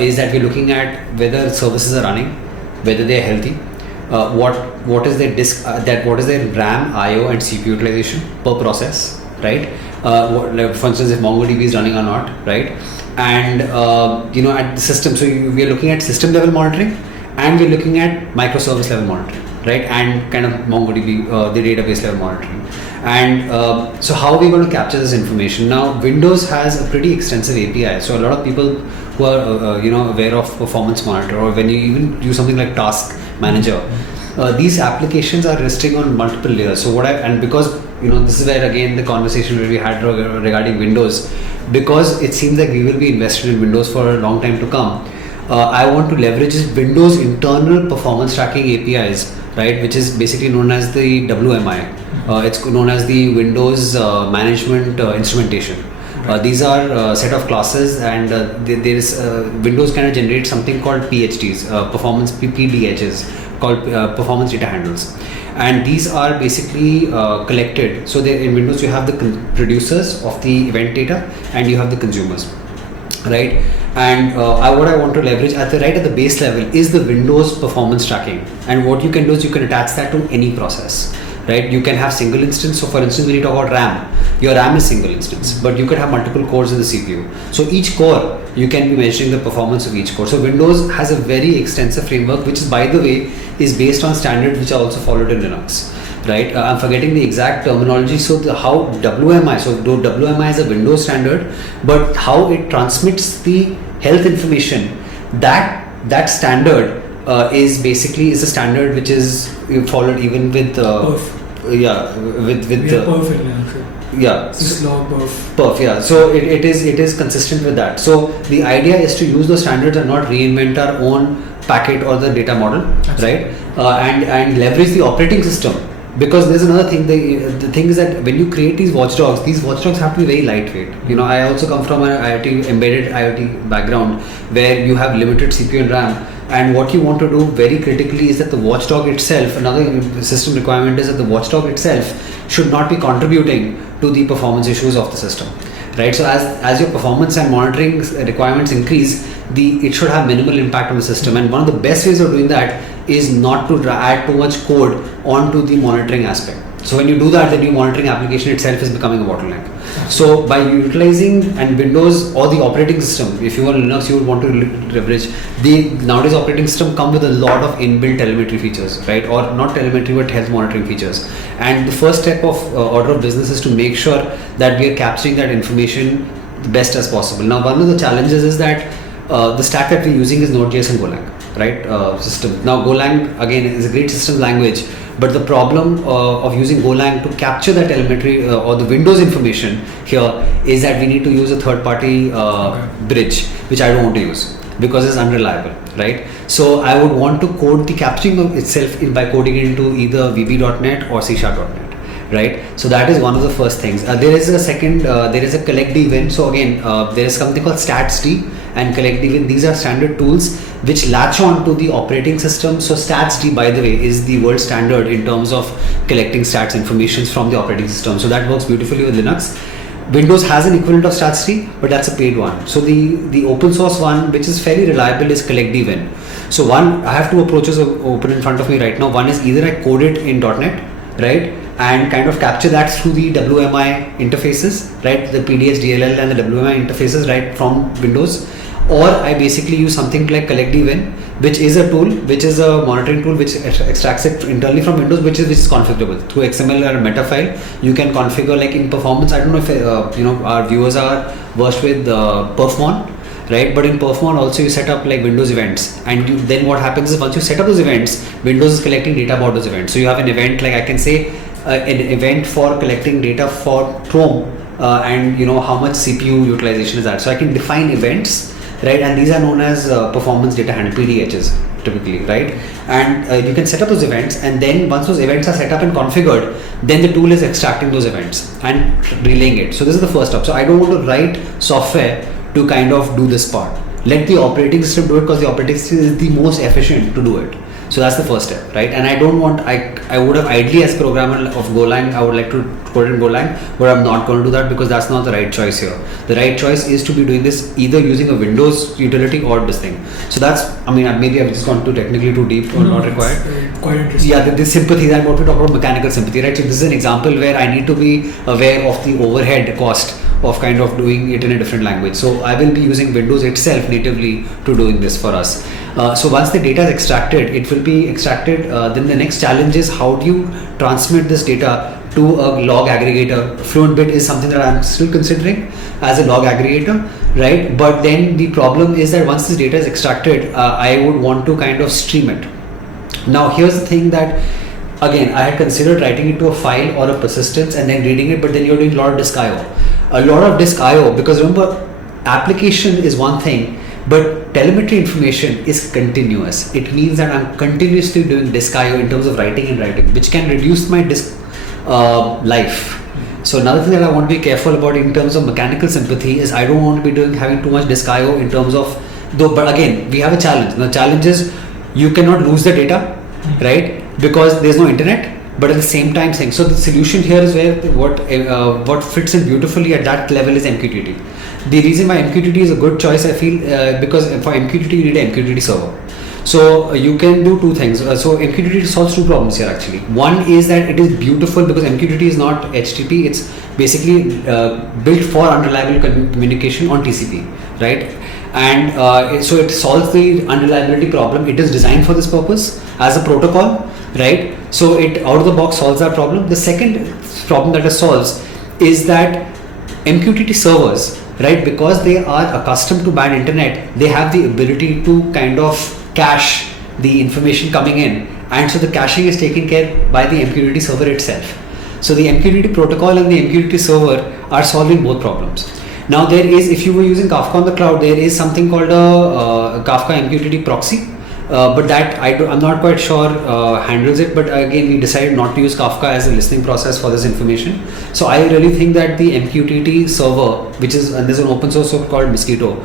is that we're looking at whether services are running, whether they are healthy, what is their disk, what is their RAM, IO and CPU utilization per process, right? For instance, if MongoDB is running or not, right? And at the system, so we are looking at system level monitoring, and we're looking at microservice level monitoring, right? And kind of MongoDB, the database level monitoring. And so how are we going to capture this information? Now, Windows has a pretty extensive API, so a lot of people who are aware of performance monitor, or when you even use something like Task Manager, these applications are resting on multiple layers. So because this is where again the conversation we had regarding Windows, because it seems like we will be invested in Windows for a long time to come. I want to leverage Windows internal performance tracking APIs, right, which is basically known as the WMI. It's known as the Windows Management Instrumentation. These are a set of classes, and there is Windows kind of generates something called PHDs, performance PDHs, called performance data handles, and these are basically collected. So in Windows you have the producers of the event data, and you have the consumers, right? And what I want to leverage at the base level is the Windows performance tracking, and what you can do is you can attach that to any process. Right, you can have single instance. So for instance, when you talk about RAM, your RAM is single instance, but you could have multiple cores in the CPU. So each core, you can be measuring the performance of each core. So Windows has a very extensive framework, which is, by the way, is based on standards which are also followed in Linux. Right, I'm forgetting the exact terminology. So how WMI, so though WMI is a Windows standard, but how it transmits the health information, that standard is a standard which is followed even with perf. Yeah, with Perf in Linux. Yeah, syslog perf. Yeah, so it is consistent with that. So the idea is to use those standards and not reinvent our own packet or the data model. Absolutely. Right, and leverage the operating system. Because there's another thing, the thing is that when you create these watchdogs have to be very lightweight. You know, I also come from an embedded IoT background where you have limited CPU and RAM. And what you want to do very critically is that the watchdog itself, another system requirement is that the watchdog itself should not be contributing to the performance issues of the system. Right, so as your performance and monitoring requirements increase, it should have minimal impact on the system. And one of the best ways of doing that is not to add too much code onto the monitoring aspect. So when you do that, the new monitoring application itself is becoming a bottleneck. So by utilizing and Windows or the operating system, if you are Linux, you would want to leverage the nowadays operating system come with a lot of inbuilt telemetry features, right? Or not telemetry, but health monitoring features. And the first step of order of business is to make sure that we are capturing that information the best as possible. Now, one of the challenges is that the stack that we're using is Node.js and Golang, right? System. Now, Golang again is a great systems language. But the problem of using Golang to capture the telemetry or the Windows information here is that we need to use a third-party bridge, which I don't want to use because it's unreliable, right? So I would want to code the capturing of itself by coding it into either VB.NET or C#.NET, right? So that is one of the first things. There is a second, there is a collect-d-win. So again, there is something called stats-d and collect-d-win. These are standard tools which latch on to the operating system. So stats-d, by the way, is the world standard in terms of collecting stats information from the operating system. So that works beautifully with Linux. Windows has an equivalent of stats-d, but that's a paid one. So the open source one, which is fairly reliable, is collect-d-win. So I have two approaches open in front of me right now. One is either I code it in .NET, right, and kind of capture that through the WMI interfaces, right, the PDH, DLL and the WMI interfaces, right, from Windows. Or I basically use something like collect-d-win, which is a tool, which is a monitoring tool which extracts it internally from Windows, which is configurable through XML or a meta file. You can configure, like in performance. I don't know if our viewers are versed with perfmon, right? But in perfmon also you set up like Windows events, and then what happens is once you set up those events, Windows is collecting data about those events. So you have an event, like I can say an event for collecting data for Chrome, and how much CPU utilization is that. So I can define events. Right, and these are known as performance data handle PDHs typically, right? And you can set up those events, and then once those events are set up and configured, then the tool is extracting those events and relaying it. So this is the first step. So I don't want to write software to kind of do this part. Let the operating system do it, because the operating system is the most efficient to do it. So that's the first step, right? And I don't want, I would have ideally as a programmer of Golang, I would like to code in Golang, but I'm not going to do that because that's not the right choice here. The right choice is to be doing this either using a Windows utility or this thing. So that's, maybe I've just gone too technically too deep or not required. Quite interesting. Yeah, the sympathy, and what we talk about mechanical sympathy, right? So this is an example where I need to be aware of the overhead cost of kind of doing it in a different language. So I will be using Windows itself natively to doing this for us. So once the data is extracted, it will be extracted. Then the next challenge is how do you transmit this data to a log aggregator. Fluentbit is something that I'm still considering as a log aggregator, right? But then the problem is that once this data is extracted, I would want to kind of stream it. Now here's the thing that, again, I had considered writing it to a file or a persistence and then reading it, but then you're doing a lot of disk IO. A lot of disk IO, because remember, application is one thing, but telemetry information is continuous. It means that I'm continuously doing disk IO in terms of writing and writing, which can reduce my disk life, So another thing that I want to be careful about in terms of mechanical sympathy is I don't want to be having too much disk IO in terms of though. But again, we have a challenge. The challenge is you cannot lose the data, right? Because there's no internet. But at the same time, saying so the solution here is where what fits in beautifully at that level is MQTT. The reason why MQTT is a good choice, I feel, because for MQTT you need an MQTT server. So you can do two things. So MQTT solves two problems here actually. One is that it is beautiful because MQTT is not HTTP. It's basically built for unreliable communication on TCP, right? And so it solves the unreliability problem. It is designed for this purpose as a protocol, right? So it out of the box solves that problem. The second problem that it solves is that MQTT servers, right, because they are accustomed to bad internet, they have the ability to kind of cache the information coming in, and so the caching is taken care by the MQTT server itself. So the MQTT protocol and the MQTT server are solving both problems. Now there is, if you were using Kafka on the cloud, there is something called a Kafka MQTT proxy. But that I'm not quite sure handles it, but again we decided not to use Kafka as a listening process for this information. So I really think that the MQTT server, which is, and there's an open source software called Mosquito,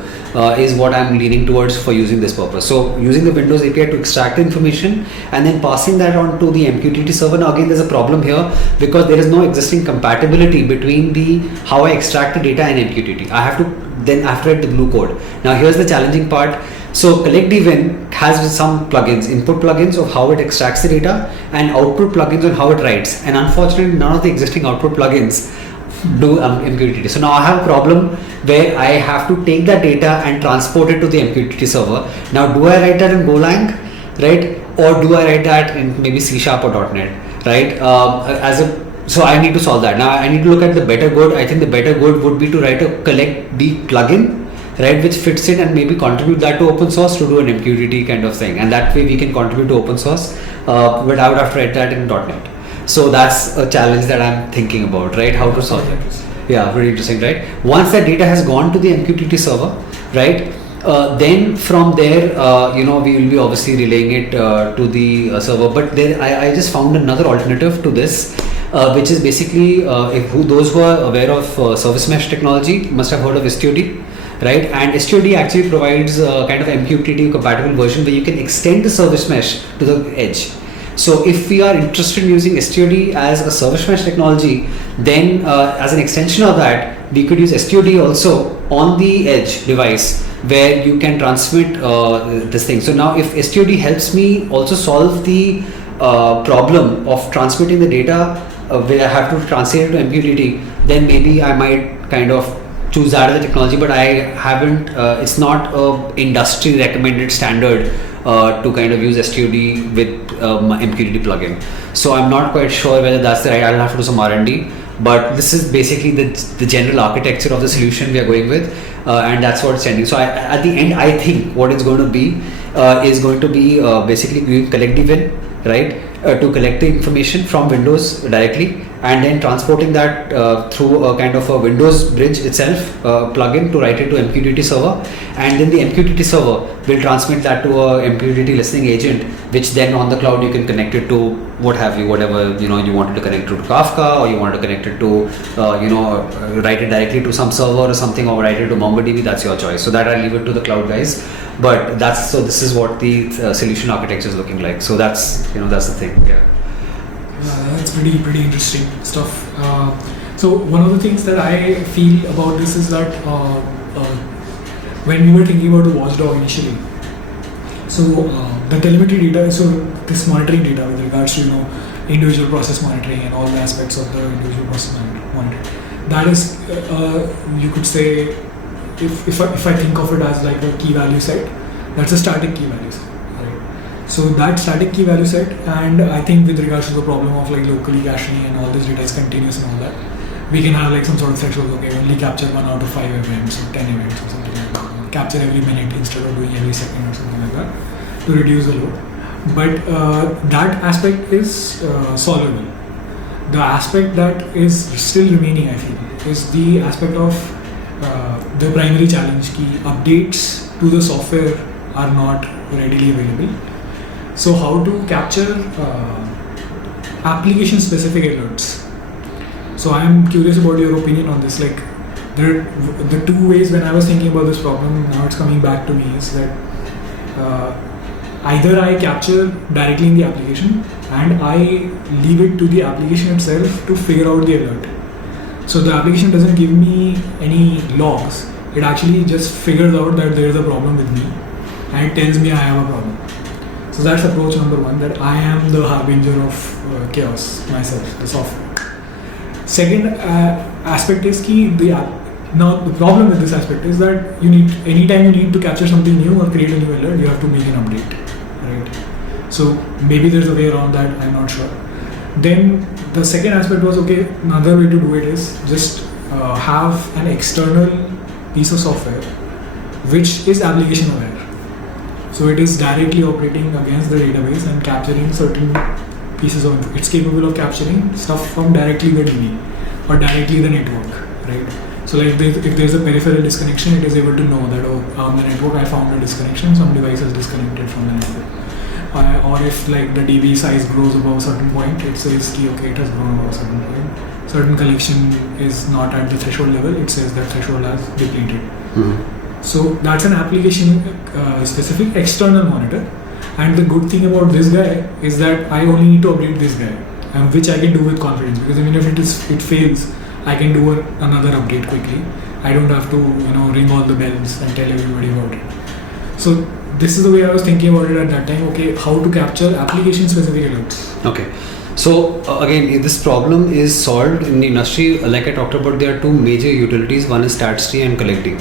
is what I'm leaning towards for using this purpose. So using the Windows API to extract the information and then passing that on to the MQTT server. Now again there's a problem here because there is no existing compatibility between the how I extract the data in MQTT. I have to then after it the glue code. Now here's the challenging part. So CollectDVin has some plugins, input plugins of how it extracts the data and output plugins on how it writes. And unfortunately, none of the existing output plugins do MQTT. So now I have a problem where I have to take that data and transport it to the MQTT server. Now, do I write that in Golang, right? Or do I write that in maybe C# or .NET, right? So I need to solve that. Now I need to look at the better good. I think the better good would be to write a CollectD plugin, right, which fits in and maybe contribute that to open source to do an MQTT kind of thing, and that way we can contribute to open source, but I would have to write that in .NET. So that's a challenge that I'm thinking about, right, how to solve it. Yeah, pretty interesting, right? Once that data has gone to the MQTT server, right, then from there, we will be obviously relaying it to the server, but there I just found another alternative to this, which is basically, those who are aware of service mesh technology must have heard of STOD. Right, and STOD actually provides a kind of MQTT compatible version where you can extend the service mesh to the edge. So if we are interested in using STOD as a service mesh technology, then as an extension of that, we could use STOD also on the edge device where you can transmit this thing. So now if STOD helps me also solve the problem of transmitting the data where I have to translate it to MQTT, then maybe I might kind of choose that as a technology, but I haven't, it's not a industry recommended standard to kind of use STOD with MQTT plugin. So I'm not quite sure whether that's the right, I'll have to do some R&D, but this is basically the general architecture of the solution we are going with, and that's what it's ending. So at the end, I think what it's going to be is going to be basically using CollectDVin, right, to collect the information from Windows directly, and then transporting that through a kind of a Windows bridge itself plugin to write it to MQTT server, and then the MQTT server will transmit that to a MQTT listening agent, which then on the cloud you can connect it to whatever you wanted to connect to Kafka, or you wanted to connect it to write it directly to some server or something, or write it to MongoDB. That's your choice. So that I'll leave it to the cloud guys. But this is what the solution architecture is looking like. So that's the thing. Yeah. That's pretty interesting stuff. So one of the things that I feel about this is that when we were thinking about the watchdog initially, so the telemetry data, so this monitoring data with regards to individual process monitoring and all the aspects of the individual process monitoring, that is you could say, if I think of it as like a key value set, that's a static key value set. So that static key value set, and I think with regards to the problem of like locally caching and all this data is continuous and all that, we can have like some sort of threshold, okay, only capture 1 out of 5 events or 10 events or something like that. Capture every minute instead of doing every second or something like that to reduce the load. But that aspect is solvable. The aspect that is still remaining, I feel, is the aspect of the primary challenge key updates to the software are not readily available. So how to capture application specific alerts. So I am curious about your opinion on this. Like, the two ways when I was thinking about this problem, now it's coming back to me, is that either I capture directly in the application and I leave it to the application itself to figure out the alert. So the application doesn't give me any logs. It actually just figures out that there is a problem with me and it tells me I have a problem. So that's approach number one, that I am the harbinger of chaos myself, the software. Second aspect is now the problem with this aspect is that anytime you need to capture something new or create a new alert, you have to make an update, right? So maybe there's a way around that, I'm not sure. Then the second aspect was, okay, another way to do it is just have an external piece of software which is application aware. So it is directly operating against the database and capturing certain pieces of info. It's capable of capturing stuff from directly the DB or directly the network, right? So like if there's a peripheral disconnection, it is able to know that, on the network I found a disconnection, some device is disconnected from the network. Or if like the DB size grows above a certain point, it says, okay, it has grown above a certain point. Certain collection is not at the threshold level, it says that threshold has depleted. Mm-hmm. So that's an application specific external monitor. And the good thing about this guy is that I only need to update this guy, which I can do with confidence, because even if it fails, I can do another update quickly. I don't have to ring all the bells and tell everybody about it. So this is the way I was thinking about it at that time. Okay, how to capture application specific alerts. Okay. So again, this problem is solved in the industry. Like I talked about, there are two major utilities. One is StatsD and CollectD.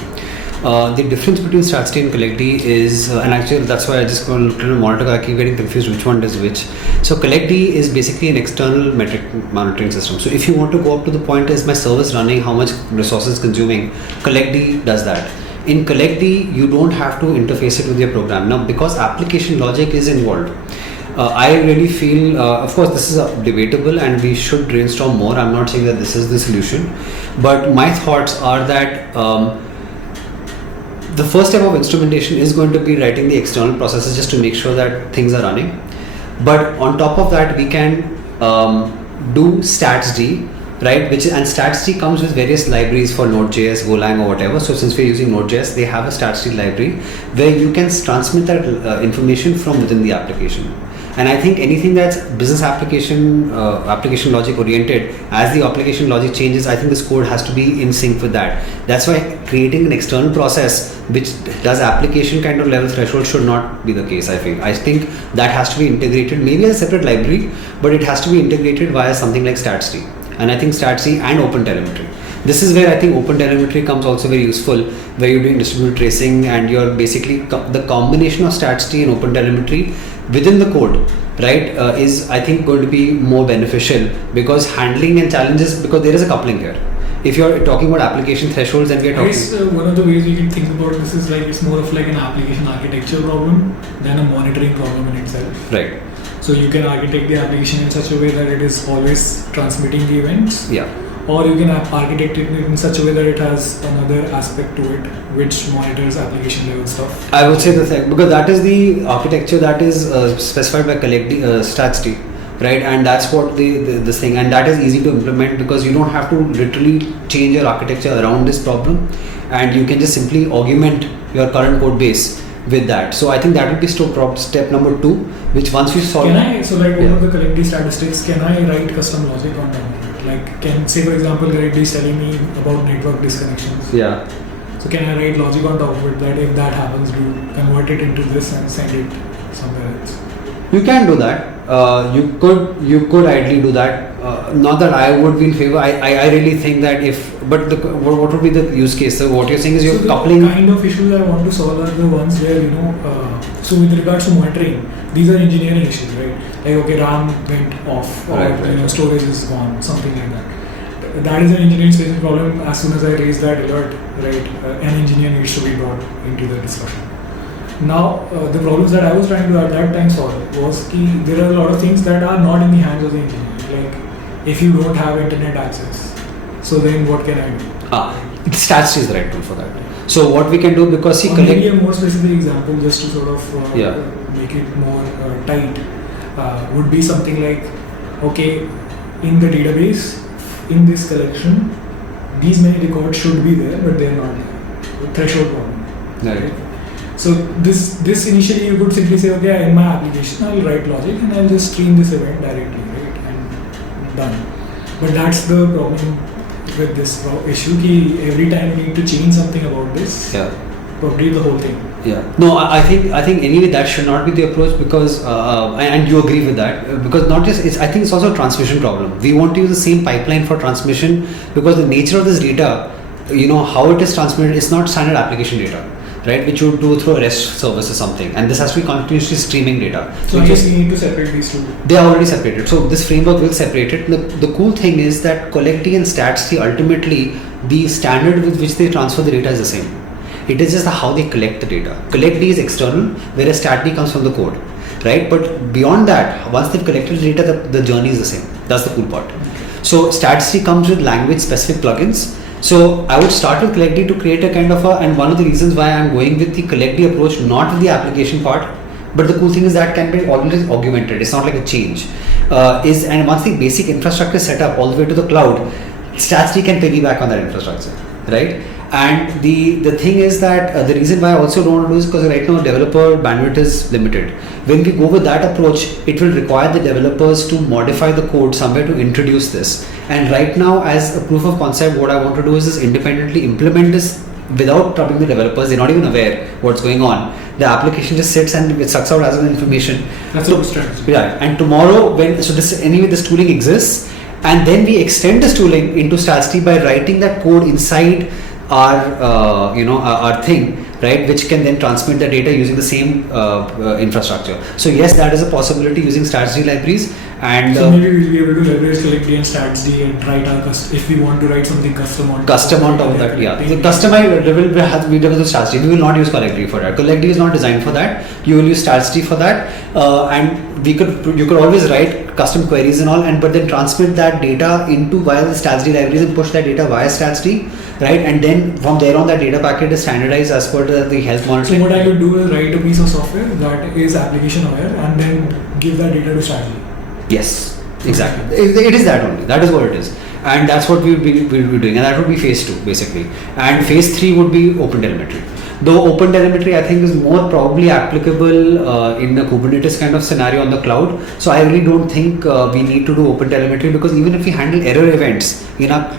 The difference between StatsD and CollectD is, and actually that's why I just go and look at the monitor, I keep getting confused which one does which. So CollectD is basically an external metric monitoring system. So if you want to go up to the point, is my service running, how much resources consuming, CollectD does that. In CollectD, you don't have to interface it with your program. Now, because application logic is involved, I really feel, of course, this is debatable and we should brainstorm more. I'm not saying that this is the solution, but my thoughts are that the first step of instrumentation is going to be writing the external processes just to make sure that things are running. But on top of that, we can do StatsD, right? And StatsD comes with various libraries for Node.js, Golang, or whatever. So since we're using Node.js, they have a StatsD library where you can transmit that information from within the application. And I think anything that's business application logic oriented, as the application logic changes, I think this code has to be in sync with that. That's why creating an external process which does application kind of level threshold should not be the case, I feel. I think that has to be integrated, maybe as a separate library, but it has to be integrated via something like StatsD. And I think StatsD and OpenTelemetry. This is where I think OpenTelemetry comes also very useful, where you're doing distributed tracing and you're basically the combination of StatsD and OpenTelemetry within the code, right, is I think going to be more beneficial, because handling and challenges, because there is a coupling here. If you're talking about application thresholds and we are talking... I guess one of the ways you can think about this is like it's more of like an application architecture problem than a monitoring problem in itself. Right. So you can architect the application in such a way that it is always transmitting the events. Yeah. Or you can architect it in such a way that it has another aspect to it which monitors application level stuff. I would say the thing, because that is the architecture that is specified by StatsD, right? And that's what this thing, and that is easy to implement because you don't have to literally change your architecture around this problem, and you can just simply augment your current code base with that. So I think that would be step number 2, which once we solve... One of the CollectD statistics, can I write custom logic on top of it? Like, say for example, CollectD is telling me about network disconnections. Yeah. So can I write logic on top of it that if that happens, do convert it into this and send it somewhere else? You can do that. You could ideally do that. Not that I would be in favor. I really think that what would be the use case? So what you're saying is you're coupling. The kind of issues I want to solve are the ones where so with regards to monitoring, these are engineering issues, right? Like, okay, RAM went off, or storage is gone, something like that. That is an engineering specific problem. As soon as I raise that alert, right, an engineer needs to be brought into the discussion. Now, the problems that I was trying to at that time solve was that there are a lot of things that are not in the hands of the engineer. Like, if you don't have internet access, so then what can I do? StatsD is the right tool for that. So what we can do, because maybe a more specific example, just to sort of make it more tight, would be something like, okay, in the database, in this collection, these many records should be there, but they are not there. Threshold problem. Right. So this initially you could simply say, okay, in my application I'll write logic and I'll just stream this event directly, right, and done. But that's the problem with this issue. Ki every time you need to change something about this, probably the whole thing. Yeah. No, I think anyway that should not be the approach, because and you agree with that, because not just I think it's also a transmission problem. We want to use the same pipeline for transmission because the nature of this data, how it is transmitted is not standard application data, right? Which you would do through a REST service or something, and this has to be continuously streaming data. So I guess we need to separate these two. They are already separated. So this framework will separate it. The cool thing is that collectd and statd, ultimately the standard with which they transfer the data is the same. It is just how they collect the data. Collectd is external, whereas statd comes from the code, right? But beyond that, once they've collected the data, the journey is the same. That's the cool part. So statd comes with language specific plugins. So I would start with collectd to create a kind of and one of the reasons why I'm going with the collectd approach, not with the application part, but the cool thing is that can be always augmented. It's not like a change. And once the basic infrastructure is set up all the way to the cloud, statd can piggyback on that infrastructure, right? And the thing is that the reason why I also don't want to do is because right now developer bandwidth is limited. When we go with that approach, it will require the developers to modify the code somewhere to introduce this. And right now, as a proof of concept, what I want to do is independently implement this without troubling the developers. They're not even aware what's going on. The application just sits and it sucks out as an information. That's a good strategy. Yeah. And tomorrow, this tooling exists, and then we extend this tooling into statd by writing that code inside our thing, right, which can then transmit the data using the same infrastructure. So yes, that is a possibility using statd libraries. And so maybe we'll be able to leverage collectd and statd and write our if we want to write something custom on top of that. Yeah, the customized will have to be done with statd. We will not use collectd for that. Collectd is not designed for that. You will use statd for that, and you could always write custom queries and all, but then transmit that data into via the statd libraries and push that data via statd, right? And then from there on, that data packet is standardized as per the health monitoring. So what I could do is write a piece of software that is application aware and then give that data to statd. Yes, exactly. It is that only. That is what it is. And that's what we'll be doing. And that would be phase 2 basically. And phase 3 would be OpenTelemetry. Though OpenTelemetry I think is more probably applicable in a Kubernetes kind of scenario on the cloud. So I really don't think we need to do OpenTelemetry, because even if we handle error events in our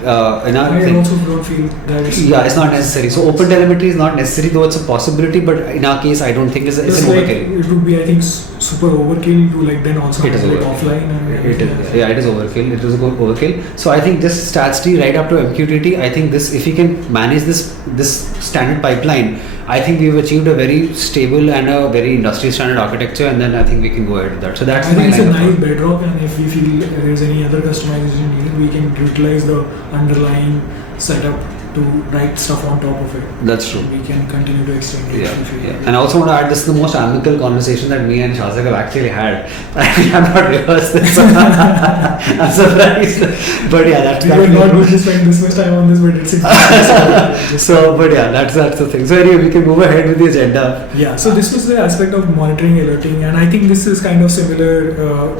I thing, also don't feel that it's not necessary. So OpenTelemetry is not necessary, though it's a possibility. But in our case, I don't think it's an overkill. It would be, I think, super overkill to then also have offline. And it is overkill. It is overkill. So I think this statd right up to MQTT, I think this, if we can manage this standard pipeline, I think we've achieved a very stable and a very industry standard architecture, and then I think we can go ahead with that. So that's I think it's a nice bedrock, and if we feel there's any other customization needed, we can utilize the underlying setup to write stuff on top of it. That's true. We can continue to extend it. And I also want to add, this is the most amicable conversation that me and Shasak have actually had. I have not rehearsed this. I'm surprised. But yeah, that's we were not going to spend this much time on this, but it's that's the thing. So anyway, we can move ahead with the agenda. Yeah, so this was the aspect of monitoring, alerting, and I think this is kind of similar.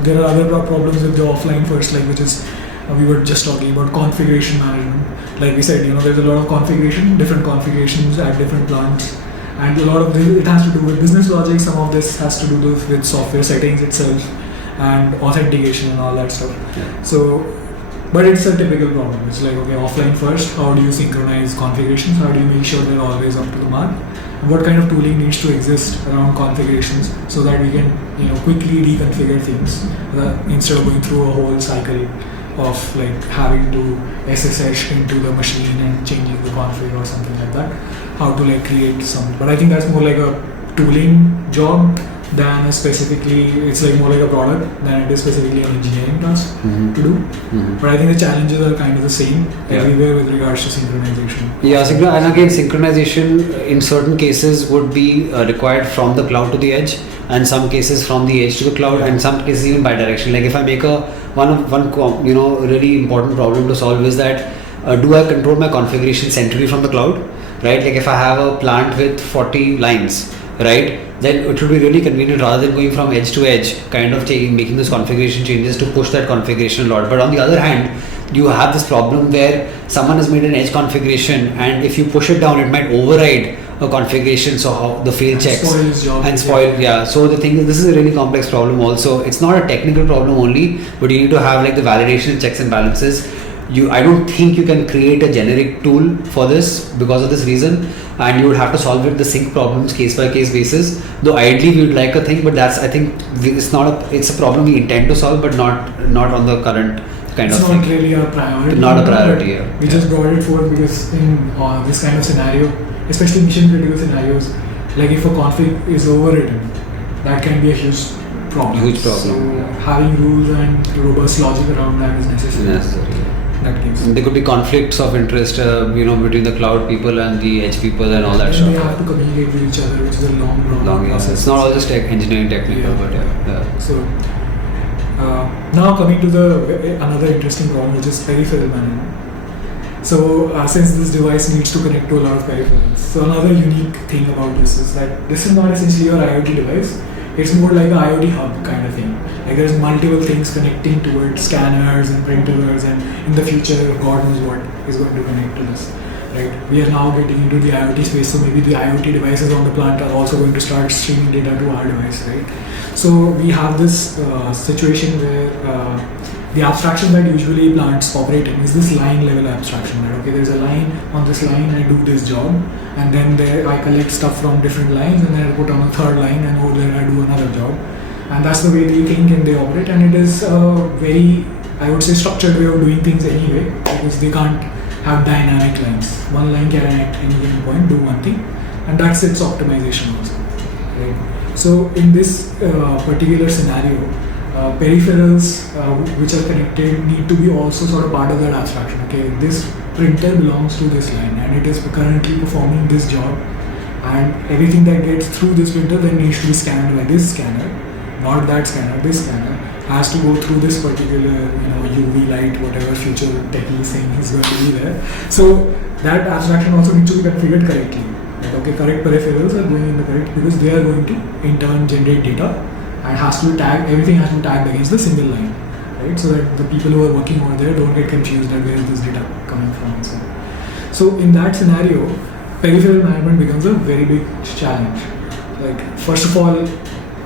There are other problems with the offline first, which is we were just talking about configuration management. Like we said, there's a lot of different configurations at different plants, and a lot of it has to do with business logic. Some of this has to do with software settings itself and authentication and all that stuff. Yeah. So, but it's a typical problem. It's like, okay, offline first, how do you synchronize configurations? How do you make sure they're always up to the mark? And what kind of tooling needs to exist around configurations so that we can, quickly reconfigure things instead of going through a whole cycle of having to SSH into the machine and changing the config or something like that. How to create some, but I think that's more like a tooling job than it's more like a product than it is specifically an engineering task to do. But I think the challenges are kind of the same everywhere with regards to synchronization. Yeah, and again, synchronization in certain cases would be required from the cloud to the edge, and some cases from the edge to the cloud, and some cases even bi-directional. Like if I make one really important problem to solve is that do I control my configuration centrally from the cloud, right? Like if I have a plant with 40 lines, right, then it would be really convenient rather than going from edge to edge, kind of making those configuration changes to push that configuration a lot. But on the other hand, you have this problem where someone has made an edge configuration, and if you push it down, it might override a configuration. So how the fail checks spoil his job. and spoil. Yeah. So the thing is, this is a really complex problem. Also, it's not a technical problem only, but you need to have like the validation checks and balances. I don't think you can create a generic tool for this because of this reason, and you would have to solve it the sync problems case by case basis. Though ideally we would like a thing, but I think it's a problem we intend to solve, but not on the current kind it's of thing. It's not really a priority. Not a priority. Yeah. We just brought it forward because in this kind of scenario, especially mission critical scenarios, like if a config is overridden, that can be a huge problem. Huge problem. So having rules and robust logic around that is necessary. That case. There could be conflicts of interest, between the cloud people and the edge people and all that stuff. They have to communicate with each other, which is a long process. Yeah. It's not all just engineering technical, but yeah. So now coming to another interesting problem, which is peripheral management. So since this device needs to connect to a lot of peripherals, so another unique thing about this is that this is not essentially your IoT device. It's more like an IoT hub kind of thing. Like there's multiple things connecting to it, scanners and printers, and in the future, God knows what is going to connect to this. Right? We are now getting into the IoT space, so maybe the IoT devices on the plant are also going to start streaming data to our device, right? So we have this situation where the abstraction that usually plants operate in is this line level abstraction. Right? Okay, there's a line, on this line I do this job, and then there I collect stuff from different lines, and then I put on a third line, and over there I do another job. And that's the way they think and they operate, and it is a very, I would say, structured way of doing things anyway, because they can't have dynamic lines. One line can at any given point do one thing, and that's its optimization also. Right? So in this particular scenario, peripherals which are connected need to be also sort of part of that abstraction. Okay, this printer belongs to this line, and it is currently performing this job, and everything that gets through this printer then needs to be scanned by this scanner, not that scanner. This scanner has to go through this particular UV light, whatever future techie is saying is going to be there. So that abstraction also needs to be configured correctly. Like, okay, correct peripherals are going in the correct, because they are going to in turn generate data, and has to be tagged, everything has to be tagged against the single line, right? So that the people who are working over there don't get confused that where is this data coming from and so on. So in that scenario, peripheral management becomes a very big challenge. Like first of all,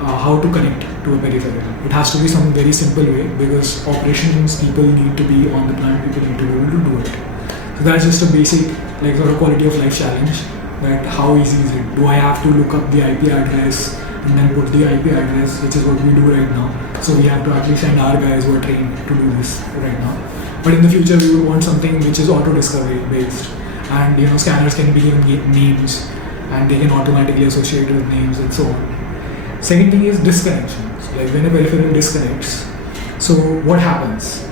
how to connect to a peripheral. It has to be some very simple way, because operations people need to be on the plant, people need to be able to do it. So that's just a basic sort of quality of life challenge, that how easy is it? Do I have to look up the IP address and then put the IP address, which is what we do right now. So we have to actually send our guys who are trained to do this right now. But in the future we would want something which is auto-discovery based, and scanners can be given names, and they can automatically associate with names and so on. Second thing is disconnections. Like when a peripheral disconnects, so what happens?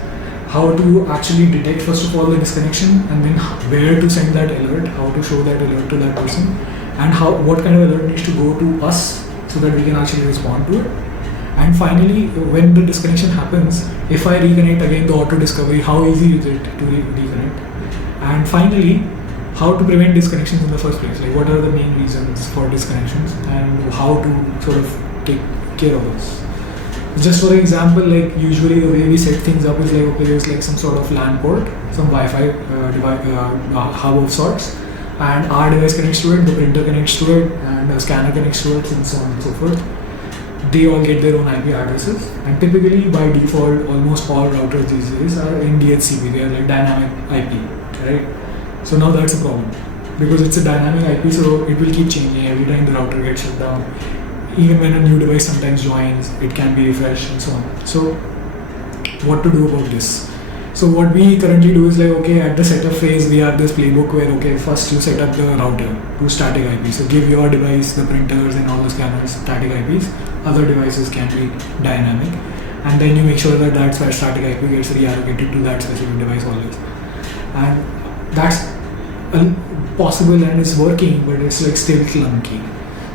How to actually detect first of all the disconnection, and then where to send that alert, how to show that alert to that person, and what kind of alert needs to go to us so that we can actually respond to it. And finally, when the disconnection happens, if I reconnect again the auto discovery, how easy is it to reconnect? And finally, how to prevent disconnections in the first place, like what are the main reasons for disconnections, and how to sort of take care of this. Just for example, like usually the way we set things up is like, okay, there's like some sort of LAN port, some Wi-Fi hub of sorts, and our device connects to it, the printer connects to it, and the scanner connects to it, and so on and so forth. They all get their own IP addresses, and typically by default, almost all routers these days are in DHCP, they are like dynamic IP, right? So now that's a problem, because it's a dynamic IP, so it will keep changing every time the router gets shut down. Even when a new device sometimes joins, it can be refreshed and so on. So what to do about this? So what we currently do is like, okay, at the setup phase, we have this playbook where, okay, first you set up the router to static IP. So give your device, the printers and all the scanners, static IPs. Other devices can be dynamic. And then you make sure that that static IP gets reallocated to that specific device always. And that's possible and it's working, but it's like still clunky.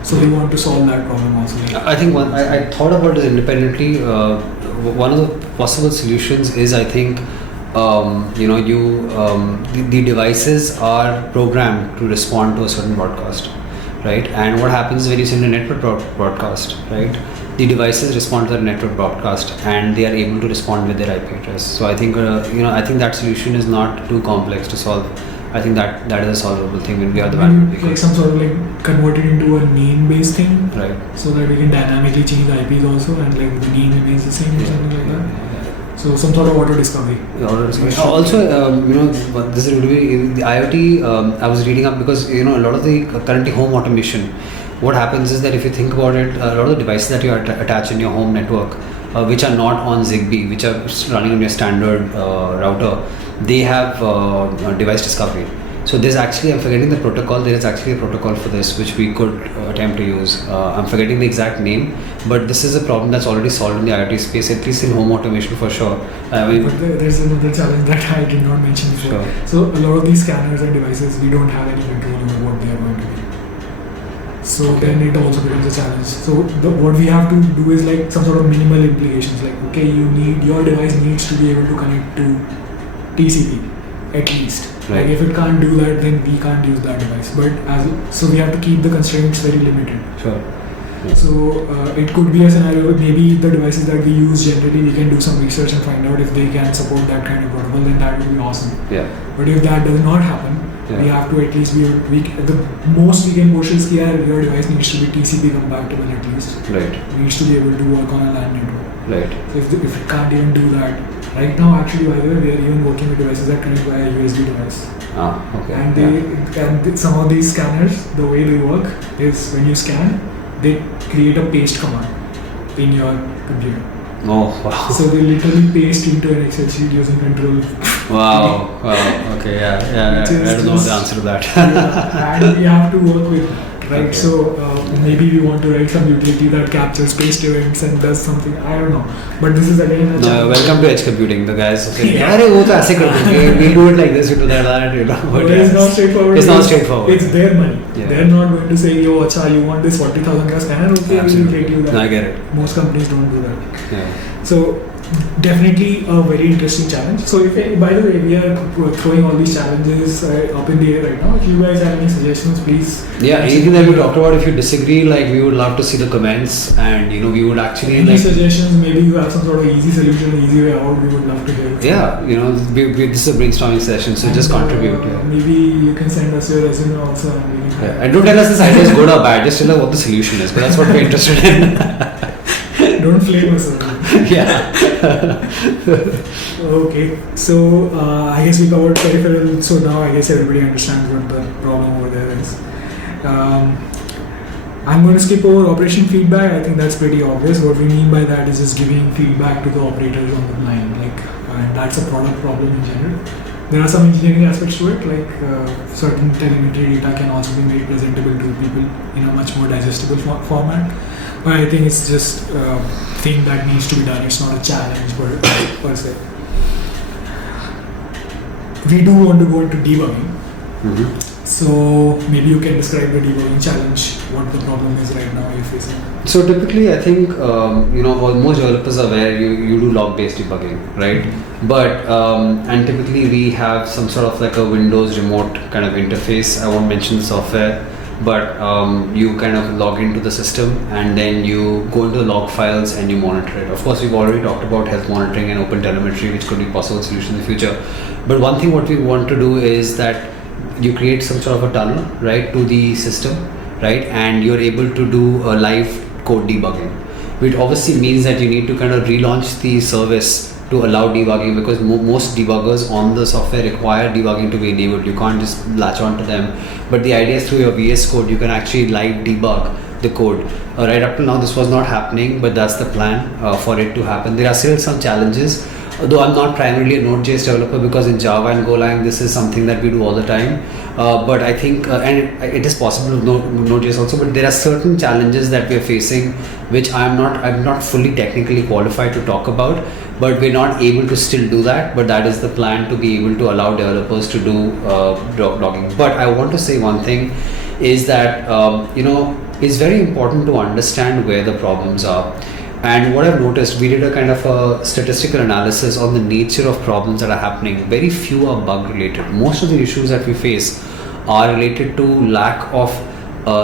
So we want to solve that problem also. I think I thought about this independently. One of the possible solutions is, I think, the devices are programmed to respond to a certain broadcast, right? And what happens when you send a network broadcast, right? the devices respond to the network broadcast and they are able to respond with their IP address. So I think I think that solution is not too complex to solve. I think that is a solvable thing when we have the bandwidth. Like some sort of like convert it into a name-based thing, right? So that we can dynamically change the IPs also, and like the name remains the same or something like that. So some sort of auto discovery. Also, this is really the IoT. I was reading up because a lot of the currently home automation. What happens is that if you think about it, a lot of the devices that you attach in your home network, which are not on Zigbee, which are running on your standard router, they have device discovery. So there's actually, I'm forgetting the protocol, there is actually a protocol for this which we could attempt to use. I'm forgetting the exact name, but this is a problem that's already solved in the IoT space, at least in home automation for sure. But there's another challenge that I did not mention before. Sure. So a lot of these scanners and devices, we don't have any control over what they are going to be. So then it also becomes a challenge. So what we have to do is like some sort of minimal implications, like okay, your device needs to be able to connect to TCP at least. Right. Like if it can't do that, then we can't use that device. But so we have to keep the constraints very limited. Sure. Yeah. So it could be a scenario where maybe the devices that we use generally, we can do some research and find out if they can support that kind of protocol. Then that would be awesome. Yeah. But if that does not happen, we have to at least the most we can push is here. Your device needs to be TCP compatible at least. Right. It needs to be able to work on a LAN network. Right. So if it can't even do that, right now actually, by the way, we are even working with devices that connect via USB device. Okay. And some of these scanners, the way they work is when you scan, they create a paste command in your computer. Oh wow. So they literally paste into an Excel sheet using control. Wow. Okay. Yeah. I don't know the answer to that. And we have to work with that, right? Okay. So maybe we want to write some utility that captures paste events and does something. I don't know. But this is again a challenge. Welcome to edge computing. The guys say, we do it like this, we do that. But it's not straightforward. It's not straightforward. It's their money. Yeah. They're not going to say, yo, acha, you want this 40,000 ka scanner? Okay, we will get you that. No, I get it. Most companies don't do that. Yeah. So definitely a very interesting challenge. So by the way, we are throwing all these challenges up in the air right now. If you guys have any suggestions, please. Yeah, anything that we talked about, if you disagree, like we would love to see the comments, and we would actually any suggestions. Maybe you have some sort of easy solution, easy way out. We would love to hear it. Yeah, this is a brainstorming session, so just contribute. Maybe you can send us your resume also. And don't tell us this idea is good or bad. Just tell us what the solution is, but that's what we're interested in. Don't flame us. Yeah. Okay, so I guess we covered peripheral, so now I guess everybody understands what the problem over there is. I'm going to skip over operation feedback. I think that's pretty obvious. What we mean by that is just giving feedback to the operators on the line, and that's a product problem in general. There are some engineering aspects to it, like certain telemetry data can also be made presentable to people in a much more digestible format. But I think it's just a thing that needs to be done. It's not a challenge per se. We do want to go into debugging. Mm-hmm. So maybe you can describe the debugging challenge, what the problem is right now you're facing. So typically, I think most developers are aware you do log-based debugging, right? But and typically we have some sort of like a Windows remote kind of interface. I won't mention the software, but you kind of log into the system and then you go into the log files and you monitor it. Of course, we've already talked about health monitoring and open telemetry, which could be possible solution in the future. But one thing what we want to do is that you create some sort of a tunnel, right, to the system, right, and you're able to do a live code debugging, which obviously means that you need to kind of relaunch the service to allow debugging, because most debuggers on the software require debugging to be enabled. You can't just latch on to them. But the idea is through your VS Code, you can actually live debug the code. Right up till now, this was not happening, but that's the plan for it to happen. There are still some challenges, though I'm not primarily a Node.js developer, because in Java and Golang, this is something that we do all the time. But I think, and it is possible with Node.js also, but there are certain challenges that we are facing, which I'm not fully technically qualified to talk about, but we're not able to still do that. But that is the plan, to be able to allow developers to do logging. But I want to say one thing is that, it's very important to understand where the problems are. And what I've noticed, we did a kind of a statistical analysis on the nature of problems that are happening. Very few are bug related. Most of the issues that we face are related to lack of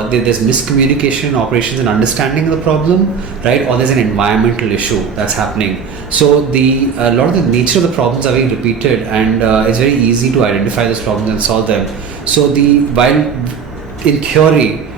there's miscommunication in operations and understanding of the problem, right? Or there's an environmental issue that's happening. So a lot of the nature of the problems are very repeated, and it's very easy to identify those problems and solve them. So while in theory,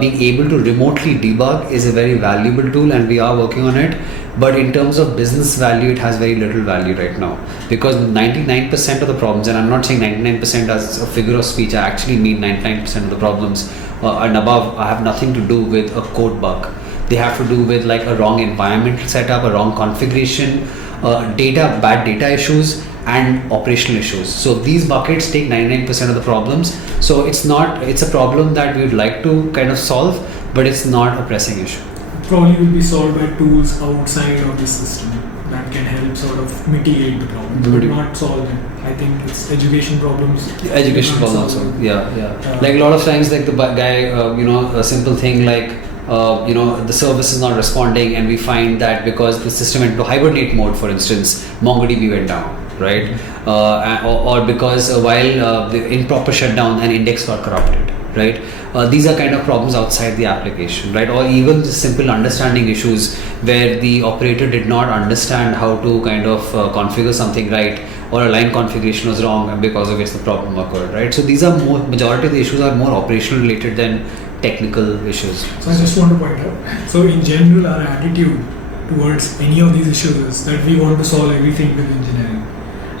being able to remotely debug is a very valuable tool, and we are working on it. But in terms of business value, it has very little value right now, because 99% of the problems, and I'm not saying 99% as a figure of speech, I actually mean 99% of the problems and above have nothing to do with a code bug. They have to do with like a wrong environmental setup, a wrong configuration, bad data issues, and operational issues. So these buckets take 99% of the problems. So it's a problem that we would like to kind of solve, but it's not a pressing issue. Probably will be solved by tools outside of the system that can help sort of mitigate the problem, but not solve it. I think it's education problems. Education problems also. Yeah. Like a lot of times, like the guy, a simple thing like, the service is not responding, and we find that because the system went into hibernate mode, for instance, MongoDB went down, right? Or because while the improper shutdown, an index got corrupted, right? These are kind of problems outside the application, right? Or even just simple understanding issues where the operator did not understand how to kind of configure something right, or a line configuration was wrong, and because of which the problem occurred, right? So these are majority of the issues are more operational related than technical issues. So I just want to point out, so in general our attitude towards any of these issues is that we want to solve everything with engineering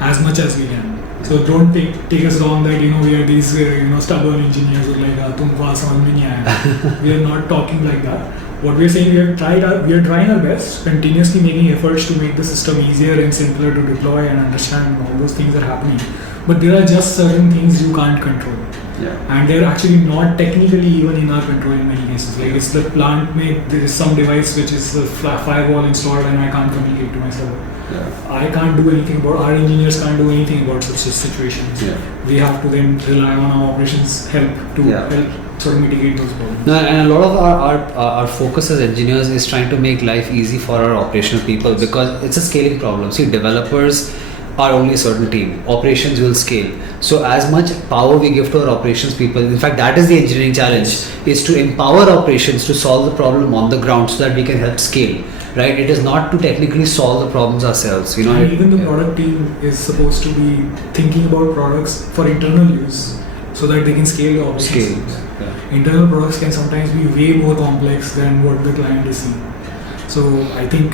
as much as we can. So don't take us wrong that we are these stubborn engineers who are like tum wahan samajh mein nahi aaya. We are not talking like that. What we are saying, we are trying our best, continuously making efforts to make the system easier and simpler to deploy and understand. All those things are happening, but there are just certain things you can't control. Yeah. And they're actually not technically even in our control in many cases. Like it's the plant there is some device which is the firewall installed and I can't communicate to my server. Yeah. I can't do anything about, our engineers can't do anything about such situations. Yeah. We have to then rely on our operations help to help sort of mitigate those problems. No, and a lot of our focus as engineers is trying to make life easy for our operational people, because it's a scaling problem. See, developers are only a certain team. Operations will scale. So as much power we give to our operations people, in fact that is the engineering challenge, is to empower operations to solve the problem on the ground so that we can help scale. Right? It is not to technically solve the problems ourselves. And even the product team is supposed to be thinking about products for internal use so that they can scale the operations. Yeah. Internal products can sometimes be way more complex than what the client is seeing. So I think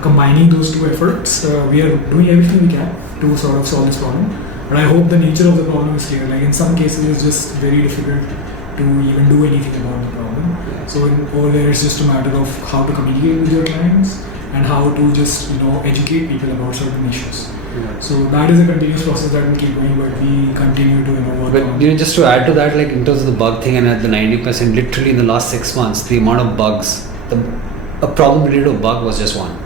combining those two efforts, we are doing everything we can to sort of solve this problem. But I hope the nature of the problem is clear. Like in some cases, it's just very difficult to even do anything about the problem. So over there, it's just a matter of how to communicate with your clients and how to just educate people about certain issues. Yeah. So that is a continuous process that will keep going, but we continue to work on. But just to add to that, like in terms of the bug thing, and at the 90%, literally in the last 6 months, the amount of bugs, a problem related to bug was just one.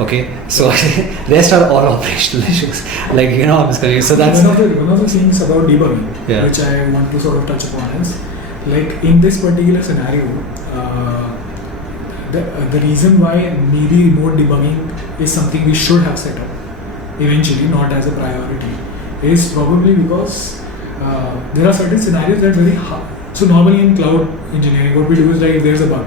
Okay, so rest are all operational issues. Like I'm just going. So that's one of the things about debugging, which I want to sort of touch upon is, like in this particular scenario, the reason why maybe remote debugging is something we should have set up eventually, not as a priority, is probably because there are certain scenarios that are very hard. So normally in cloud engineering, what we do is like if there's a bug,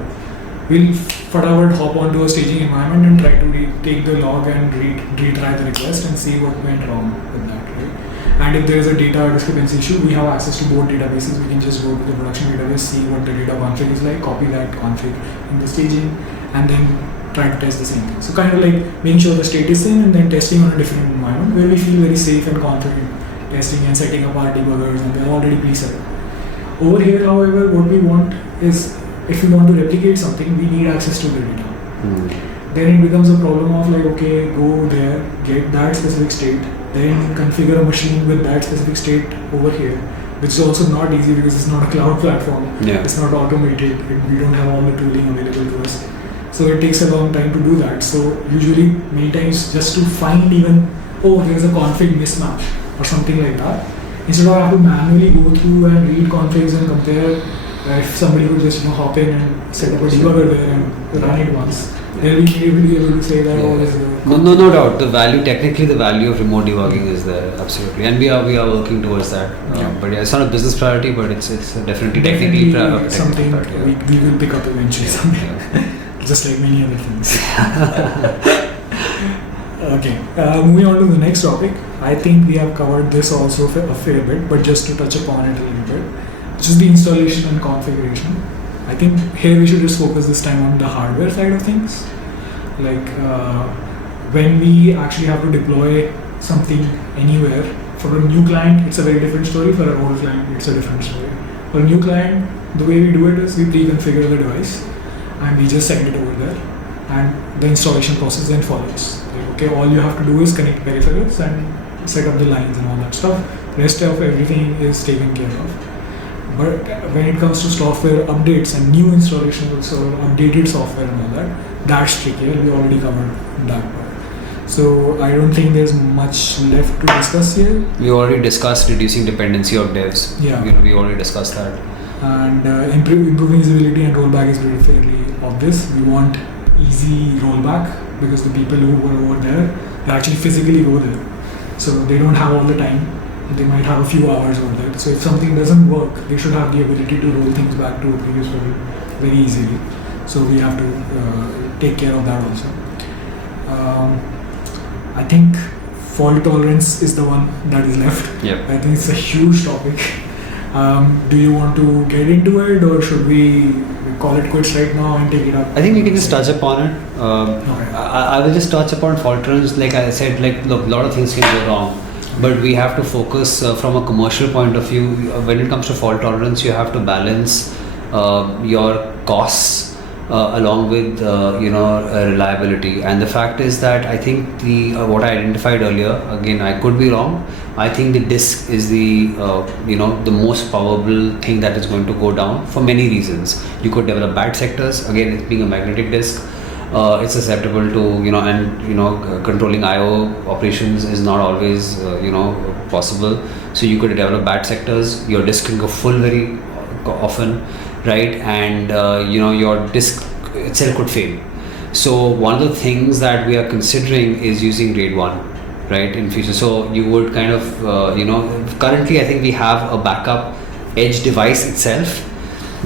we'll hop onto a staging environment and try to take the log and retry the request and see what went wrong with that, right? And if there is a data discrepancy issue, we have access to both databases. We can just go to the production database, see what the data config is like, copy that config in the staging, and then try to test the same thing. So kind of like making sure the state is same and then testing on a different environment where we feel very safe and confident testing and setting up our debuggers, and they're already pre-set up. Over here, however, what we want is, if we want to replicate something, we need access to the data. Then it becomes a problem of like, okay, go there, get that specific state, then configure a machine with that specific state over here, which is also not easy because it's not a cloud platform. Yeah. It's not automated. We don't have all the tooling available to us. So it takes a long time to do that. So usually, many times, just to find even, there's a config mismatch or something like that, instead of having to manually go through and read configs and compare, if somebody would just hop in and set up a debugger there and run it once, They'll be able to say that always. No doubt. The value of remote debugging is there, absolutely, and we are working towards that. But it's not a business priority, but it's definitely technically something priority. We will pick up eventually someday. Just like many other things. Okay, moving on to the next topic. I think we have covered this also a fair bit, but just to touch upon it a little bit, which is the installation and configuration. I think here we should just focus this time on the hardware side of things. Like when we actually have to deploy something anywhere, for a new client, it's a very different story. For an old client, it's a different story. For a new client, the way we do it is we pre-configure the device and we just send it over there, and the installation process then follows. Like, okay, all you have to do is connect peripherals and set up the lines and all that stuff. Rest of everything is taken care of. But when it comes to software updates and new installations or updated software and all that, that's trickier. We already covered that part. So I don't think there's much left to discuss here. We already discussed reducing dependency of devs. Yeah. We already discussed that. And improving usability and rollback is very fairly obvious. We want easy rollback because the people who were over there, they actually physically go there. So they don't have all the time. They might have a few hours over there. So if something doesn't work, they should have the ability to roll things back to a previous version very easily. So we have to take care of that also. I think fault tolerance is the one that is left. Yep. I think it's a huge topic. Do you want to get into it, or should we call it quits right now and take it up? I think we can just touch upon it. Okay. I will just touch upon fault tolerance. Like I said, like look, a lot of things can go wrong, but we have to focus from a commercial point of view. When it comes to fault tolerance, you have to balance your costs along with reliability. And the fact is that I think the what I identified earlier, again I could be wrong, I think the disk is the the most probable thing that is going to go down for many reasons. You could develop bad sectors. Again, it being a magnetic disk, it's susceptible to controlling I/O operations is not always possible. So you could develop bad sectors. Your disk can go full very often, right? And your disk itself could fail. So one of the things that we are considering is using RAID 1, right, in future. So you would kind of currently I think we have a backup edge device itself,